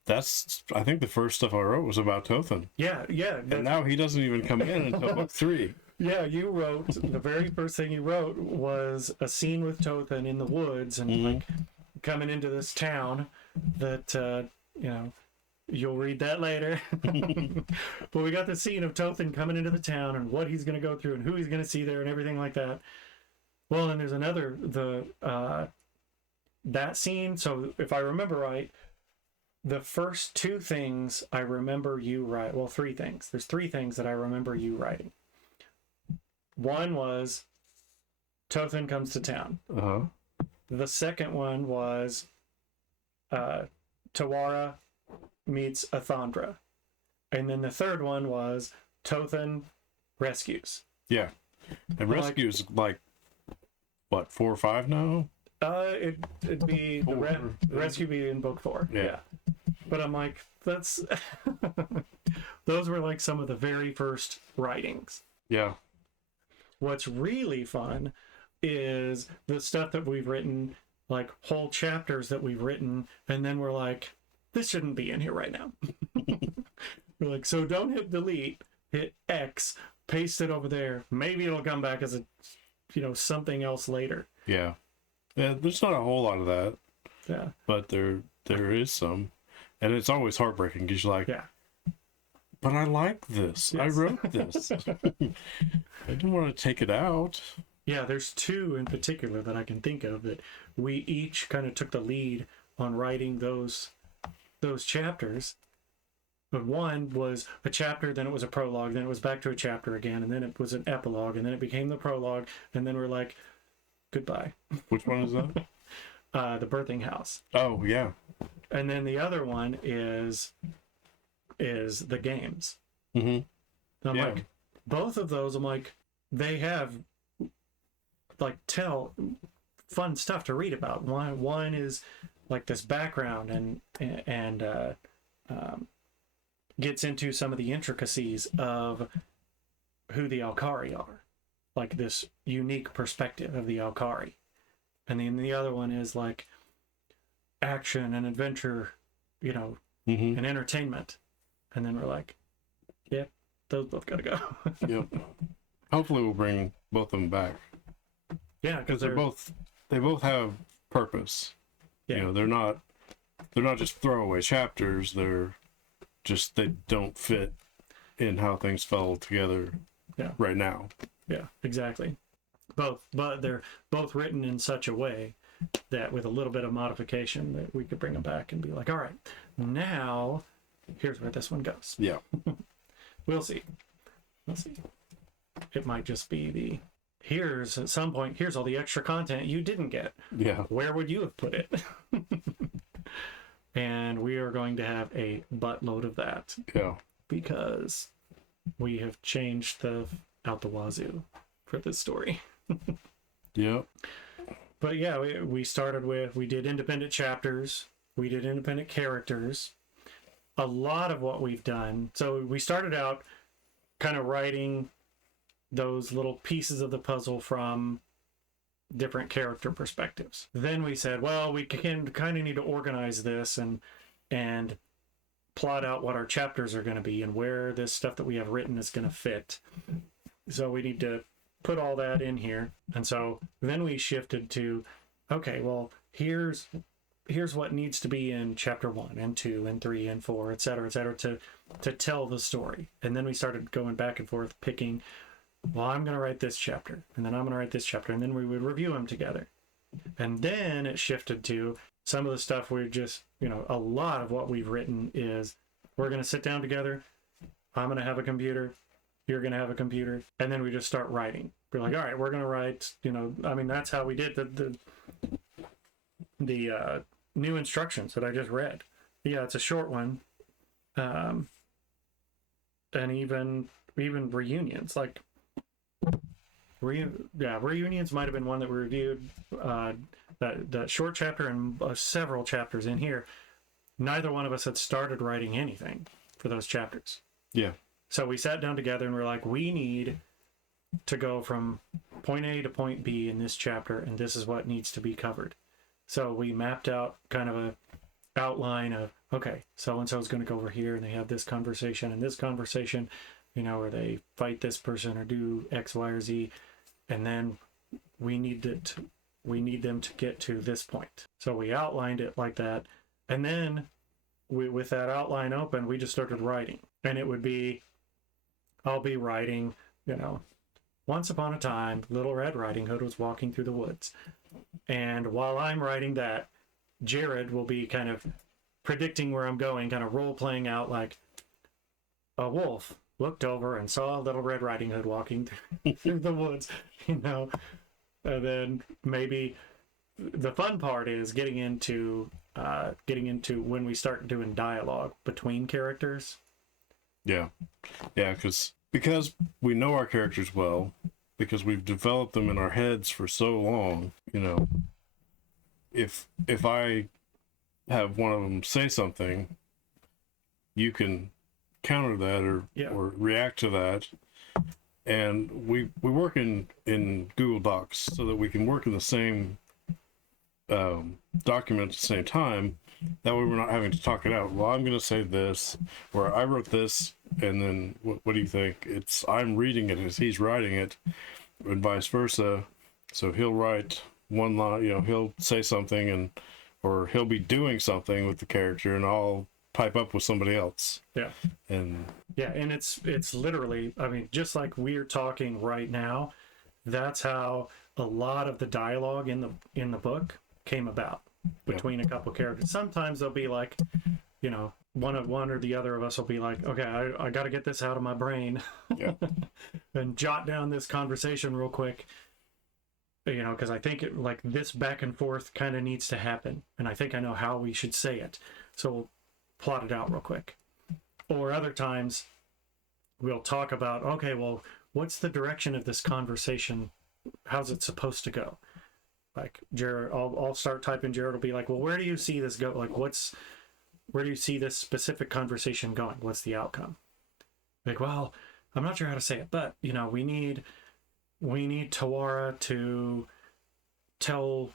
That's, I think the first stuff I wrote was about Tothan. Yeah. And now he doesn't even come in until book 3. Yeah, you wrote, the very first thing you wrote was a scene with Tothan in the woods and like coming into this town that, you'll read that later. But we got the scene of Tothan coming into the town and what he's going to go through and who he's going to see there and everything like that. Well, and there's another, that scene. So if I remember right, the first 2 things I remember you write, well, 3 things. There's 3 things that I remember you writing. One was Tothan comes to town. Uh-huh. The second one was Tawara meets Athandra. And then the third one was Tothan rescues. Yeah. And rescue's like what, 4 or 5 now? It'd be the rescue be in book 4. Yeah. But I'm like, that's those were like some of the very first writings. Yeah. What's really fun is the stuff that we've written, like whole chapters that we've written, and then we're like, this shouldn't be in here right now. We're like, so don't hit delete, hit X, paste it over there. Maybe it'll come back as a, something else later. Yeah. Yeah, there's not a whole lot of that. Yeah. But there is some. And it's always heartbreaking because you're like, yeah. But I like this. Yes. I wrote this. I didn't want to take it out. Yeah, there's 2 in particular that I can think of that we each kind of took the lead on writing those chapters. But one was a chapter, then it was a prologue, then it was back to a chapter again, and then it was an epilogue, and then it became the prologue, and then we're like, goodbye. Which one is that? The birthing house. Oh, yeah. And then the other one is the games. Mm-hmm. I'm like, both of those, I'm like, they have like fun stuff to read about. One is like this background and gets into some of the intricacies of who the Alkari are, like this unique perspective of the Alkari. And then the other one is like action and adventure, and entertainment. And then we're like, yeah, those both gotta go. Yep. Hopefully we'll bring both of them back. Yeah, because they both have purpose. Yeah. They're not just throwaway chapters. They don't fit in how things fell together right now. Yeah, exactly. But they're both written in such a way that with a little bit of modification that we could bring them back and be like, all right, now here's where this one goes. Yeah. We'll see. It might just be here's at some point, here's all the extra content you didn't get. Yeah. Where would you have put it? And we are going to have a buttload of that. Yeah. Because we have changed out the wazoo for this story. Yep. But yeah, we started with, we did independent chapters, we did independent characters. A lot of what we've done, so we started out kind of writing those little pieces of the puzzle from different character perspectives. Then we said, well, we can kind of need to organize this and plot out what our chapters are going to be and where this stuff that we have written is going to fit. So we need to put all that in here. And so then we shifted to, okay, well, here's what needs to be in chapter 1 and 2 and 3 and 4, et cetera, to tell the story. And then we started going back and forth picking, well, I'm going to write this chapter, and then I'm going to write this chapter, and then we would review them together. And then it shifted to some of the stuff we just, a lot of what we've written is we're going to sit down together. I'm going to have a computer. You're going to have a computer. And then we just start writing. We're like, all right, we're going to write, that's how we did the new instructions that I just read. Yeah, it's a short one. And even reunions, like reunions might have been one that we reviewed, that short chapter and several chapters in here. Neither one of us had started writing anything for those chapters. Yeah. So we sat down together and we're like, we need to go from point A to point B in this chapter, and this is what needs to be covered. So we mapped out kind of a outline of, okay, so-and-so is going to go over here and they have this conversation and this conversation, where they fight this person or do X, Y, or Z. And then we need them to get to this point. So we outlined it like that. And then with that outline open, we just started writing. And it would be, I'll be writing, once upon a time, Little Red Riding Hood was walking through the woods. And while I'm writing that, Jared will be kind of predicting where I'm going, kind of role-playing out like, a wolf looked over and saw Little Red Riding Hood walking through the woods, And then maybe the fun part is getting into when we start doing dialogue between characters. Yeah. Yeah, because we know our characters well, because we've developed them in our heads for so long, if I have one of them say something, you can counter that or react to that. And we work in Google Docs so that we can work in the same document at the same time. That way we're not having to talk it out. Well, I'm going to say this, or I wrote this, and then what do you think? I'm reading it as he's writing it, and vice versa. So he'll write one line, he'll say something, or he'll be doing something with the character, and I'll pipe up with somebody else. Yeah. And it's literally, just like we're talking right now, that's how a lot of the dialogue in the book came about between a couple characters. Sometimes they'll be like, one or the other of us will be like, okay, I got to get this out of my brain. Yeah. And jot down this conversation real quick, because I think like this back and forth kind of needs to happen, and I think I know how we should say it, so we'll plot it out real quick. Or other times we'll talk about, okay, well, what's the direction of this conversation? How's it supposed to go? Like Jared, I'll start typing. Jared will be like, well, where do you see this go? Like, where do you see this specific conversation going? What's the outcome? Like, well, I'm not sure how to say it, but we need Tawara to tell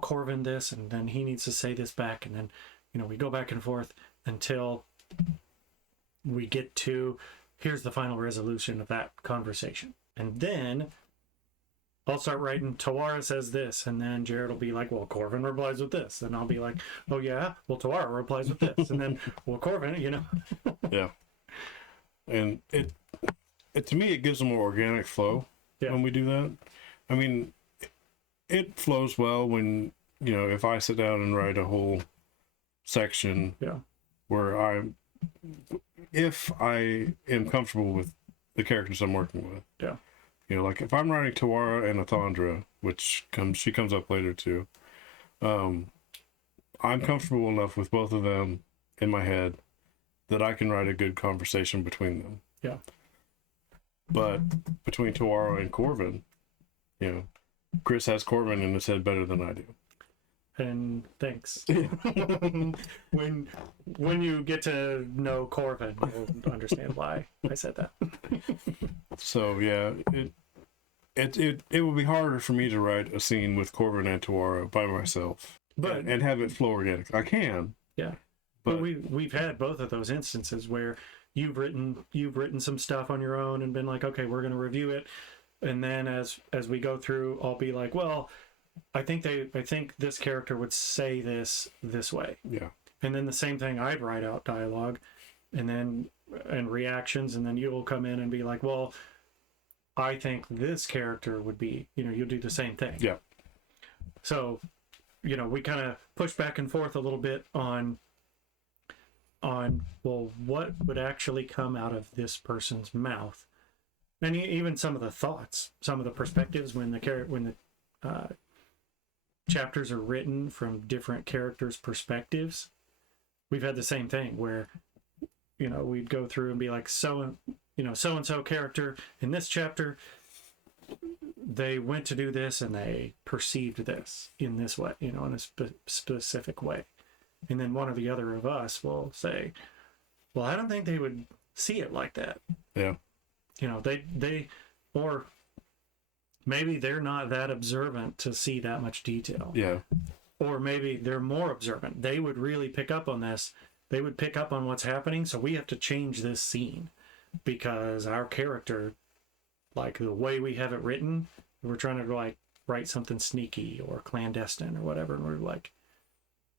Corvin this, and then he needs to say this back, and then we go back and forth until we get to, here's the final resolution of that conversation. And then I'll start writing, Tawara says this, and then Jared will be like, well, Corvin replies with this. And I'll be like, oh yeah, well, Tawara replies with this. And then, well, Corvin, Yeah. And it to me, it gives a more organic flow when we do that. It flows well when, if I sit down and write a whole section where if I am comfortable with the characters I'm working with. Yeah. Like if I'm writing Tawara and Athondra, she comes up later too. I'm comfortable enough with both of them in my head that I can write a good conversation between them. Yeah. But between Tawara and Corvin, Chris has Corbin in his head better than I do. And thanks. when you get to know Corvin, you'll understand why I said that. So yeah, it would be harder for me to write a scene with Corbin and Tawara by myself, But and have it flow organic. I can. yeah, but we've had both of those instances where you've written some stuff on your own and been like, okay, we're going to review it, and then as we go through, I'll be like, well, I think this character would say this way. Yeah. And then the same thing, I'd write out dialogue and reactions, and then you'll come in and be like, well, I think this character would be, you'll do the same thing. Yeah. So, we kind of push back and forth a little bit on well, what would actually come out of this person's mouth, and even some of the thoughts, some of the perspectives when the chapters are written from different characters' perspectives. We've had the same thing where, we'd go through and be like, so and so character in this chapter, they went to do this and they perceived this in this way, in a specific way. And then one or the other of us will say, well, I don't think they would see it like that. Yeah. They or maybe they're not that observant to see that much detail. Yeah. Or maybe they're more observant. They would really pick up on this. They would pick up on what's happening. So we have to change this scene because our character, like the way we have it written, we're trying to write something sneaky or clandestine or whatever. And we're like,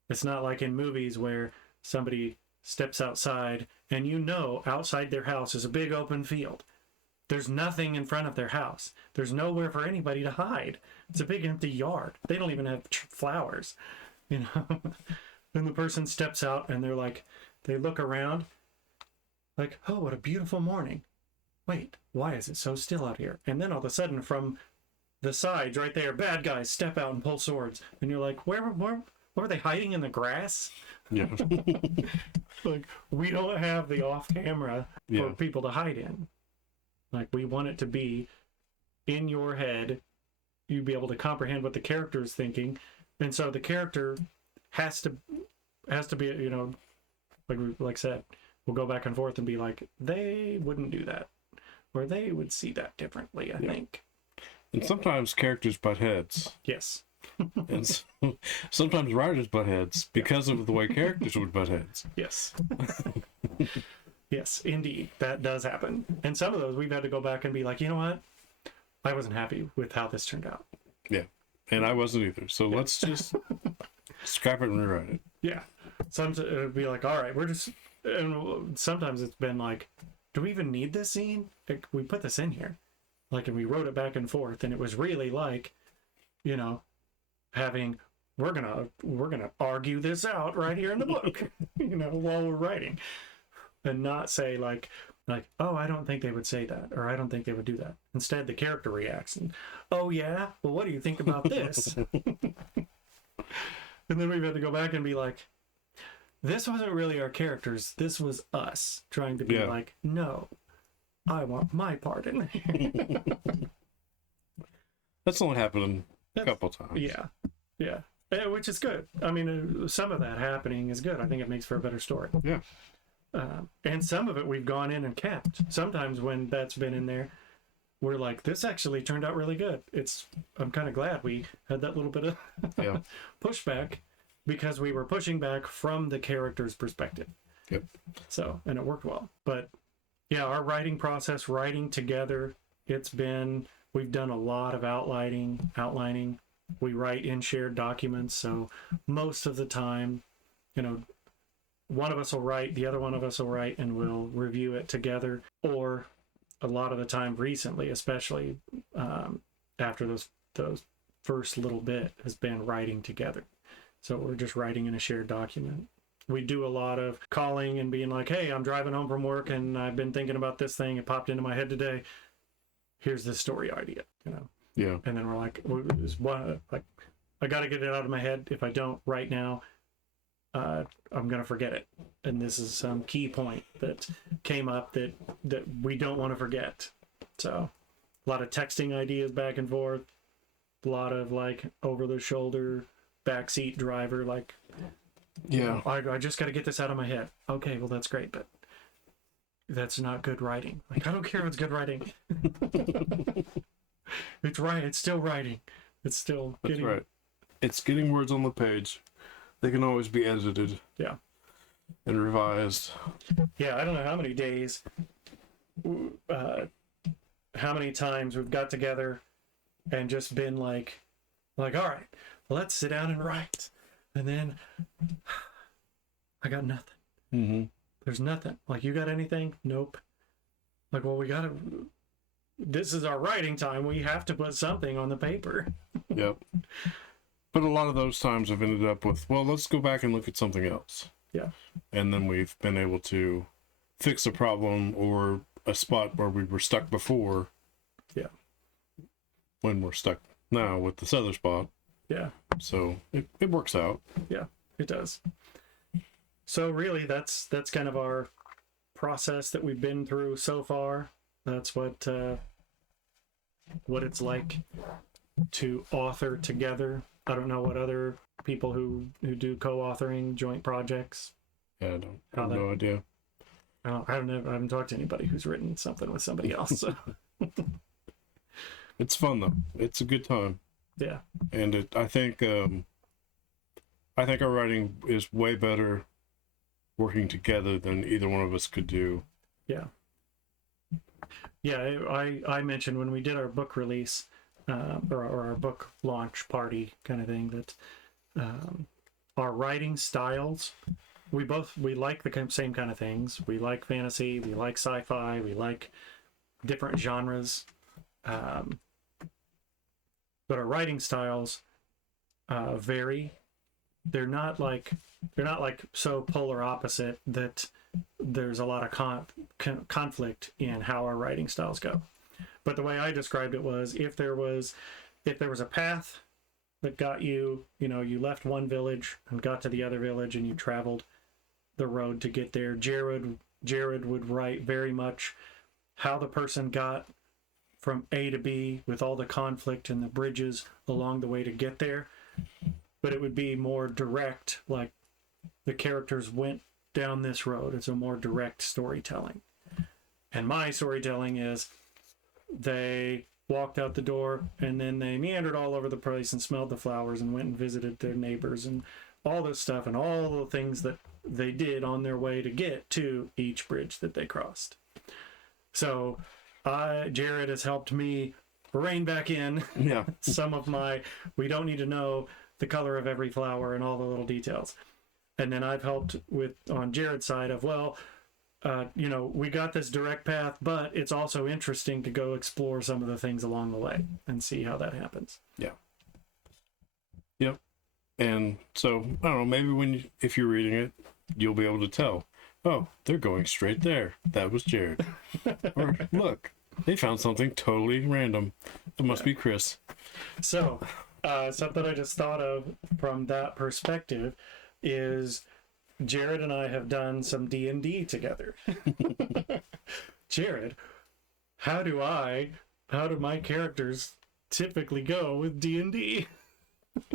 it's not like in movies where somebody steps outside and outside their house is a big open field. There's nothing in front of their house. There's nowhere for anybody to hide. It's a big empty yard. They don't even have flowers, And the person steps out and they're like, they look around like, oh, what a beautiful morning. Wait, why is it so still out here? And then all of a sudden from the sides right there, bad guys step out and pull swords. And you're like, where were they hiding in the grass? Yeah. Like, we don't have the off camera for people to hide in. Like, we want it to be in your head. You'd be able to comprehend what the character is thinking. And so the character has to be, like I said, we'll go back and forth and be like, they wouldn't do that. Or they would see that differently, I think. And sometimes characters butt heads. Yes. And sometimes writers butt heads because of the way characters would butt heads. Yes. Yes, indeed. That does happen. And some of those we've had to go back and be like, you know what? I wasn't happy with how this turned out. Yeah. And I wasn't either. So let's just scrap it and rewrite it. Yeah. Sometimes it would be like, all right, and sometimes it's been like, do we even need this scene? Like, we put this in here. Like, and we wrote it back and forth, and it was really like, we're gonna argue this out right here in the book, while we're writing. And not say like, oh, I don't think they would say that, or I don't think they would do that. Instead, the character reacts and, oh yeah, well, what do you think about this? And then we've had to go back and be like, this wasn't really our characters. This was us trying to be like, no, I want my part in there. That's only happened a couple times. Yeah, which is good. I mean, some of that happening is good. I think it makes for a better story. Yeah. And some of it we've gone in and kept. Sometimes when that's been in there, we're like, this actually turned out really good. I'm kind of glad we had that little bit of pushback, because we were pushing back from the character's perspective. Yep. So, and it worked well. But yeah, our writing process, writing together, we've done a lot of outlining. We write in shared documents. So most of the time, one of us will write, the other one of us will write, and we'll review it together. Or a lot of the time recently, especially after those first little bit, has been writing together. So we're just writing in a shared document. We do a lot of calling and being like, hey, I'm driving home from work and I've been thinking about this thing. It popped into my head today. Here's the story idea, Yeah. And then we're like, I got to get it out of my head. If I don't right now, I'm going to forget it. And this is some key point that came up that we don't want to forget. So a lot of texting ideas back and forth. A lot of like over the shoulder backseat driver, like, Yeah. I just got to get this out of my head. Okay, well, that's great, but that's not good writing. Like, I don't care if it's good writing. It's right. It's still writing. It's still That's getting. right. It's getting words on the page. They can always be edited. Yeah. And revised. Yeah, I don't know how many days, how many times we've got together and just been like, all right, let's sit down and write. And then I got nothing. Mm-hmm. There's nothing. Like, you got anything? Nope. Like, well, this is our writing time. We have to put something on the paper. Yep. But a lot of those times have ended up with, well, let's go back and look at something else. Yeah. And then we've been able to fix a problem or a spot where we were stuck before. Yeah. When we're stuck now with this other spot. Yeah. So it works out. Yeah, it does. So really, that's kind of our process that we've been through so far. That's what it's like to author together. I don't know what other people who do co-authoring joint projects. Yeah, I have no idea. I haven't talked to anybody who's written something with somebody else. So. It's fun though. It's a good time. Yeah. And I think our writing is way better working together than either one of us could do. Yeah. Yeah, I mentioned when we did our book release, or our book launch party kind of thing, that our writing styles, we like the same kind of things. We like fantasy, we like sci-fi, we like different genres, but our writing styles vary. They're not like so polar opposite that there's a lot of conflict in how our writing styles go. But the way I described it was, if there was a path that got you, you left one village and got to the other village and you traveled the road to get there, Jared would write very much how the person got from A to B with all the conflict and the bridges along the way to get there. But it would be more direct, like the characters went down this road. It's a more direct storytelling. And my storytelling is they walked out the door and then they meandered all over the place and smelled the flowers and went and visited their neighbors and all this stuff and all the things that they did on their way to get to each bridge that they crossed. So Jared has helped me rein back in some of we don't need to know the color of every flower and all the little details. And then I've helped on Jared's side of, we got this direct path, but it's also interesting to go explore some of the things along the way and see how that happens. Yeah. Yep. And so, I don't know, maybe if you're reading it, you'll be able to tell, oh, they're going straight there. That was Jared. Or, look, they found something totally random. It must be Chris. So, something I just thought of from that perspective is Jared and I have done some D&D together. Jared, how do my characters typically go with D&D?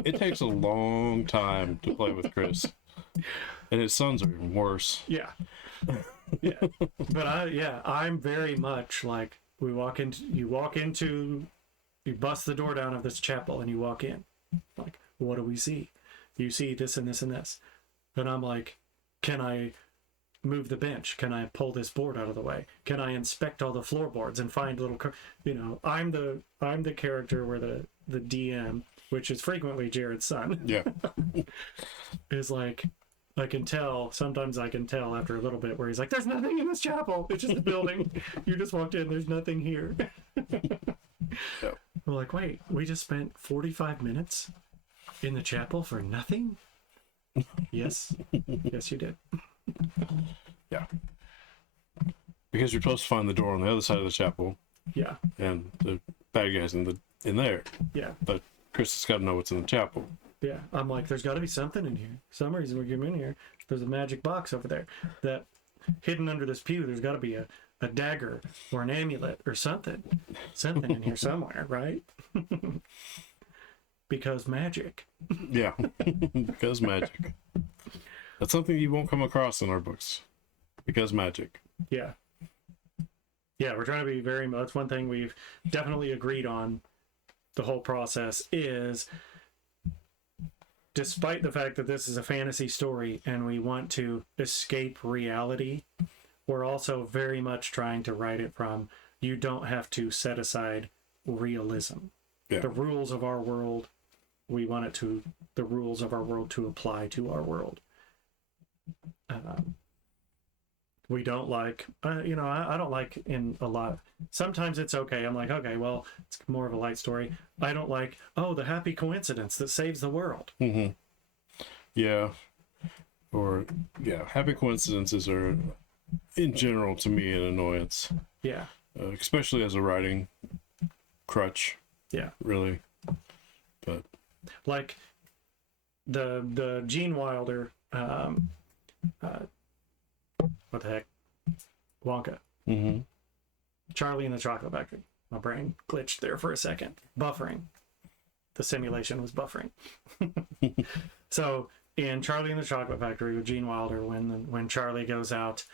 It takes a long time to play with Chris. And his sons are even worse. Yeah. Yeah. But I'm very much like, you bust the door down of this chapel and you walk in. Like, what do we see? You see this and this and this. And I'm like, can I move the bench? Can I pull this board out of the way? Can I inspect all the floorboards and find little, I'm the character where the DM, which is frequently Jared's son. Yeah. is like, sometimes I can tell after a little bit where he's like, there's nothing in this chapel. It's just a building. You just walked in. There's nothing here. Yep. We're like, wait, we just spent 45 minutes in the chapel for nothing? Yes. Yes, you did. Yeah. Because you're supposed to find the door on the other side of the chapel. Yeah. And the bad guys in there. Yeah. But Chris has got to know what's in the chapel. Yeah. I'm like, there's got to be something in here. Some reason we get in here. There's a magic box over there. That hidden under this pew, there's got to be a dagger or an amulet or something in here somewhere, right? because magic. Yeah, because magic. That's something you won't come across in our books. Because magic. Yeah. Yeah, we're trying to be very much. One thing we've definitely agreed on the whole process is, despite the fact that this is a fantasy story and we want to escape reality, we're also very much trying to write it from, you don't have to set aside realism. Yeah. The rules of our world, we want the rules of our world to apply to our world. We don't like, I don't like in a lot. Sometimes it's okay. I'm like, okay, well, it's more of a light story. I don't like, the happy coincidence that saves the world. Mm-hmm. Yeah. Or, happy coincidences are, in general, to me, an annoyance. Yeah. Especially as a writing crutch. Yeah. Really. But. Like, the Gene Wilder, what the heck? Wonka. Mm-hmm. Charlie and the Chocolate Factory. My brain glitched there for a second. Buffering. The simulation was buffering. So in Charlie and the Chocolate Factory with Gene Wilder, when Charlie goes out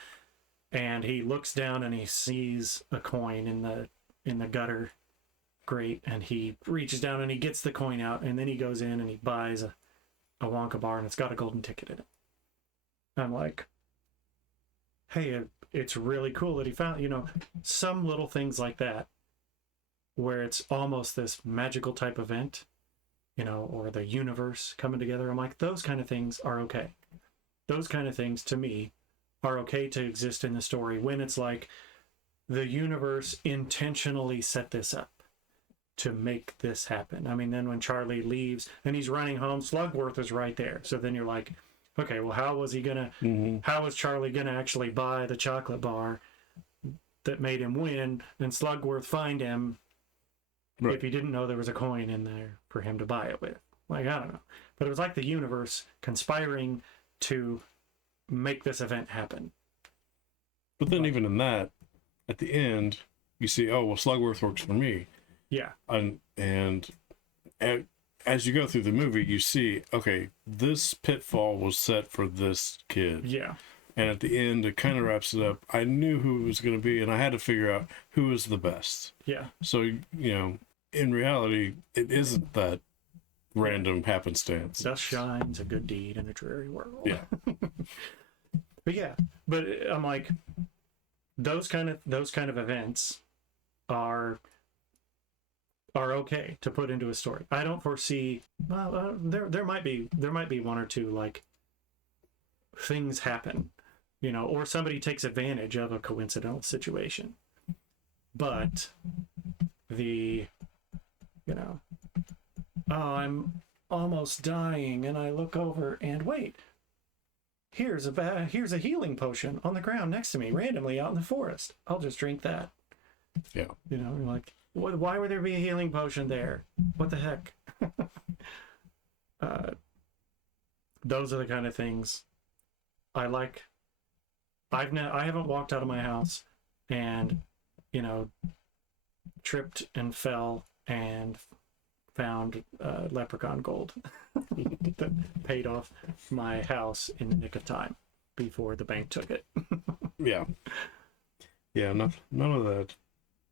and he looks down and he sees a coin in the gutter grate, and he reaches down and he gets the coin out, and then he goes in and he buys a Wonka bar, and it's got a golden ticket in it. I'm like, hey, it's really cool that he found, some little things like that, where it's almost this magical type event, or the universe coming together. I'm like, those kind of things are okay. Those kind of things, to me, are okay to exist in the story when it's like the universe intentionally set this up to make this happen. I mean, then when Charlie leaves and he's running home, Slugworth is right there. So then you're like, okay, well, how was Charlie gonna actually buy the chocolate bar that made him win, and Slugworth find him if he didn't know there was a coin in there for him to buy it with? Like, I don't know. But it was like the universe conspiring to make this event happen. But then even in that, at the end, you see, Slugworth works for me. Yeah. And as you go through the movie, you see, okay, this pitfall was set for this kid. Yeah. And at the end, it kind of wraps it up. I knew who it was going to be, and I had to figure out who was the best. Yeah. So, in reality, it isn't that random happenstance. Thus shines a good deed in a dreary world. Yeah. but I'm like, those kind of events are okay to put into a story. I don't foresee. Well, there might be one or two like things happen, or somebody takes advantage of a coincidental situation. But I'm almost dying, and I look over and wait. Here's a healing potion on the ground next to me, randomly out in the forest. I'll just drink that. Yeah. You're like, why would there be a healing potion there? What the heck? Those are the kind of things I like. I haven't walked out of my house and, tripped and fell and found leprechaun gold that paid off my house in the nick of time before the bank took it. Yeah. Yeah, none of that.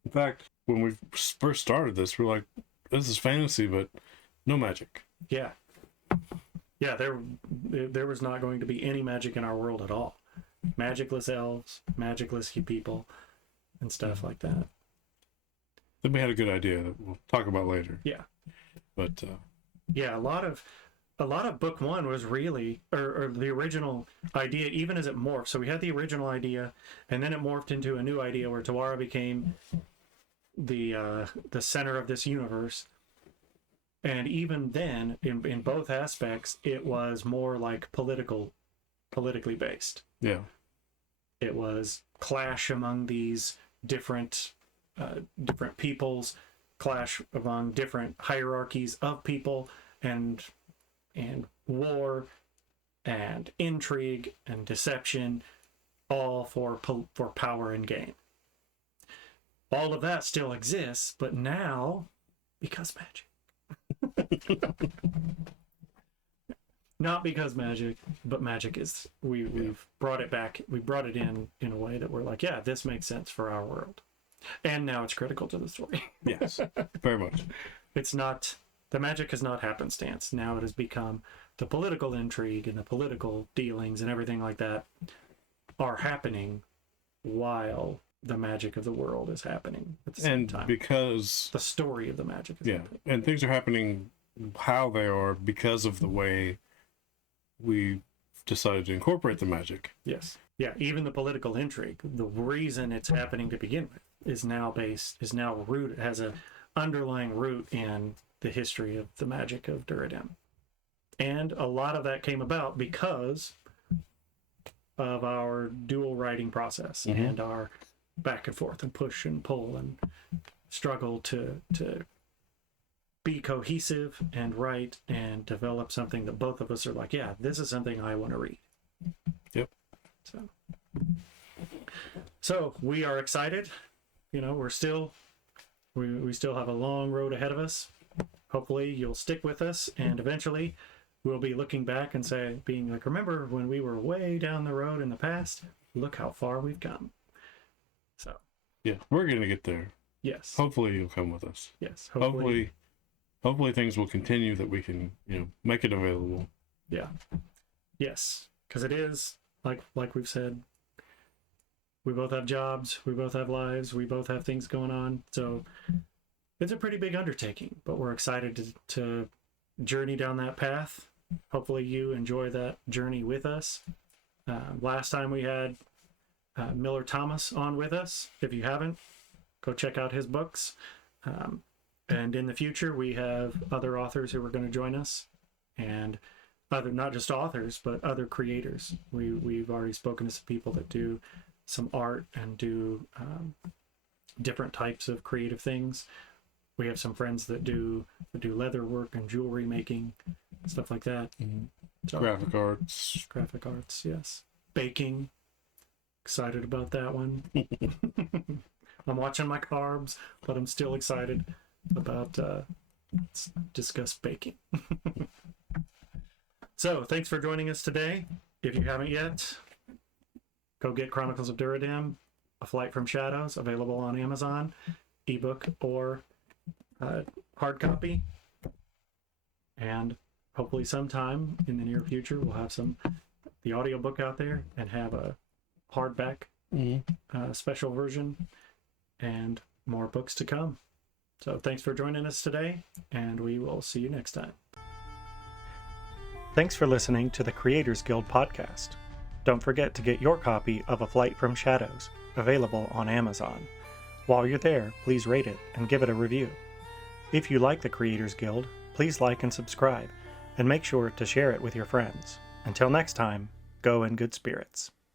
In fact, when we first started this, we're like, this is fantasy, but no magic. Yeah. Yeah, there was not going to be any magic in our world at all. Magicless elves, magicless people, and stuff like that. Then we had a good idea that we'll talk about later. Yeah. But yeah, a lot of book one was really, or the original idea, even as it morphed. So we had the original idea, and then it morphed into a new idea where Tawara became the center of this universe. And even then, in both aspects, it was more like politically based. Yeah. It was clash among these different peoples, clash among different hierarchies of people, and war and intrigue and deception, all for power and gain. All of that still exists, but now because magic. Not because magic, but magic is we've brought it back. We brought it in a way that we're like, yeah, this makes sense for our world, and now it's critical to the story. Yes, very much. It's not, the magic is not happenstance. Now it has become the political intrigue and the political dealings and everything like that are happening while the magic of the world is happening at the same time. Because the story of the magic is happening. And things are happening how they are because of the way we decided to incorporate the magic. Yes. Yeah, even the political intrigue, the reason it's happening to begin with is now rooted, has a underlying root in the history of the magic of Duradim. And a lot of that came about because of our dual writing process and our back and forth and push and pull and struggle to be cohesive and write and develop something that both of us are like, yeah, this is something I want to read. Yep. So we are excited. We're still, we still have a long road ahead of us. Hopefully you'll stick with us, and eventually we'll be looking back and being like, remember when we were way down the road in the past? Look how far we've come. So yeah, we're gonna get there. Yes. Hopefully you'll come with us. Yes. Hopefully things will continue that we can, make it available. Yeah. Yes. Because it is, like we've said, we both have jobs, we both have lives, we both have things going on. So it's a pretty big undertaking, but we're excited to journey down that path. Hopefully you enjoy that journey with us. Last time we had Miller Thomas on with us. If you haven't, go check out his books. And in the future, we have other authors who are going to join us, and not just authors, but other creators. We've already spoken to some people that do some art and do different types of creative things. We have some friends that do leather work and jewelry making, stuff like that. So, graphic arts, yes. Baking. Excited about that one. I'm watching my carbs, but I'm still excited about let's discuss baking. So thanks for joining us today. If you haven't yet, go get Chronicles of Duradim, A Flight from Shadows, available on Amazon, ebook or hard copy. And hopefully sometime in the near future we'll have the audiobook out there and have a hardback special version and more books to come. So thanks for joining us today, and we will see you next time. Thanks for listening to the Creators Guild podcast. Don't forget to get your copy of A Flight from Shadows, available on Amazon. While you're there, please rate it and give it a review. If you like the Creators Guild, please like and subscribe, and make sure to share it with your friends. Until next time, go in good spirits.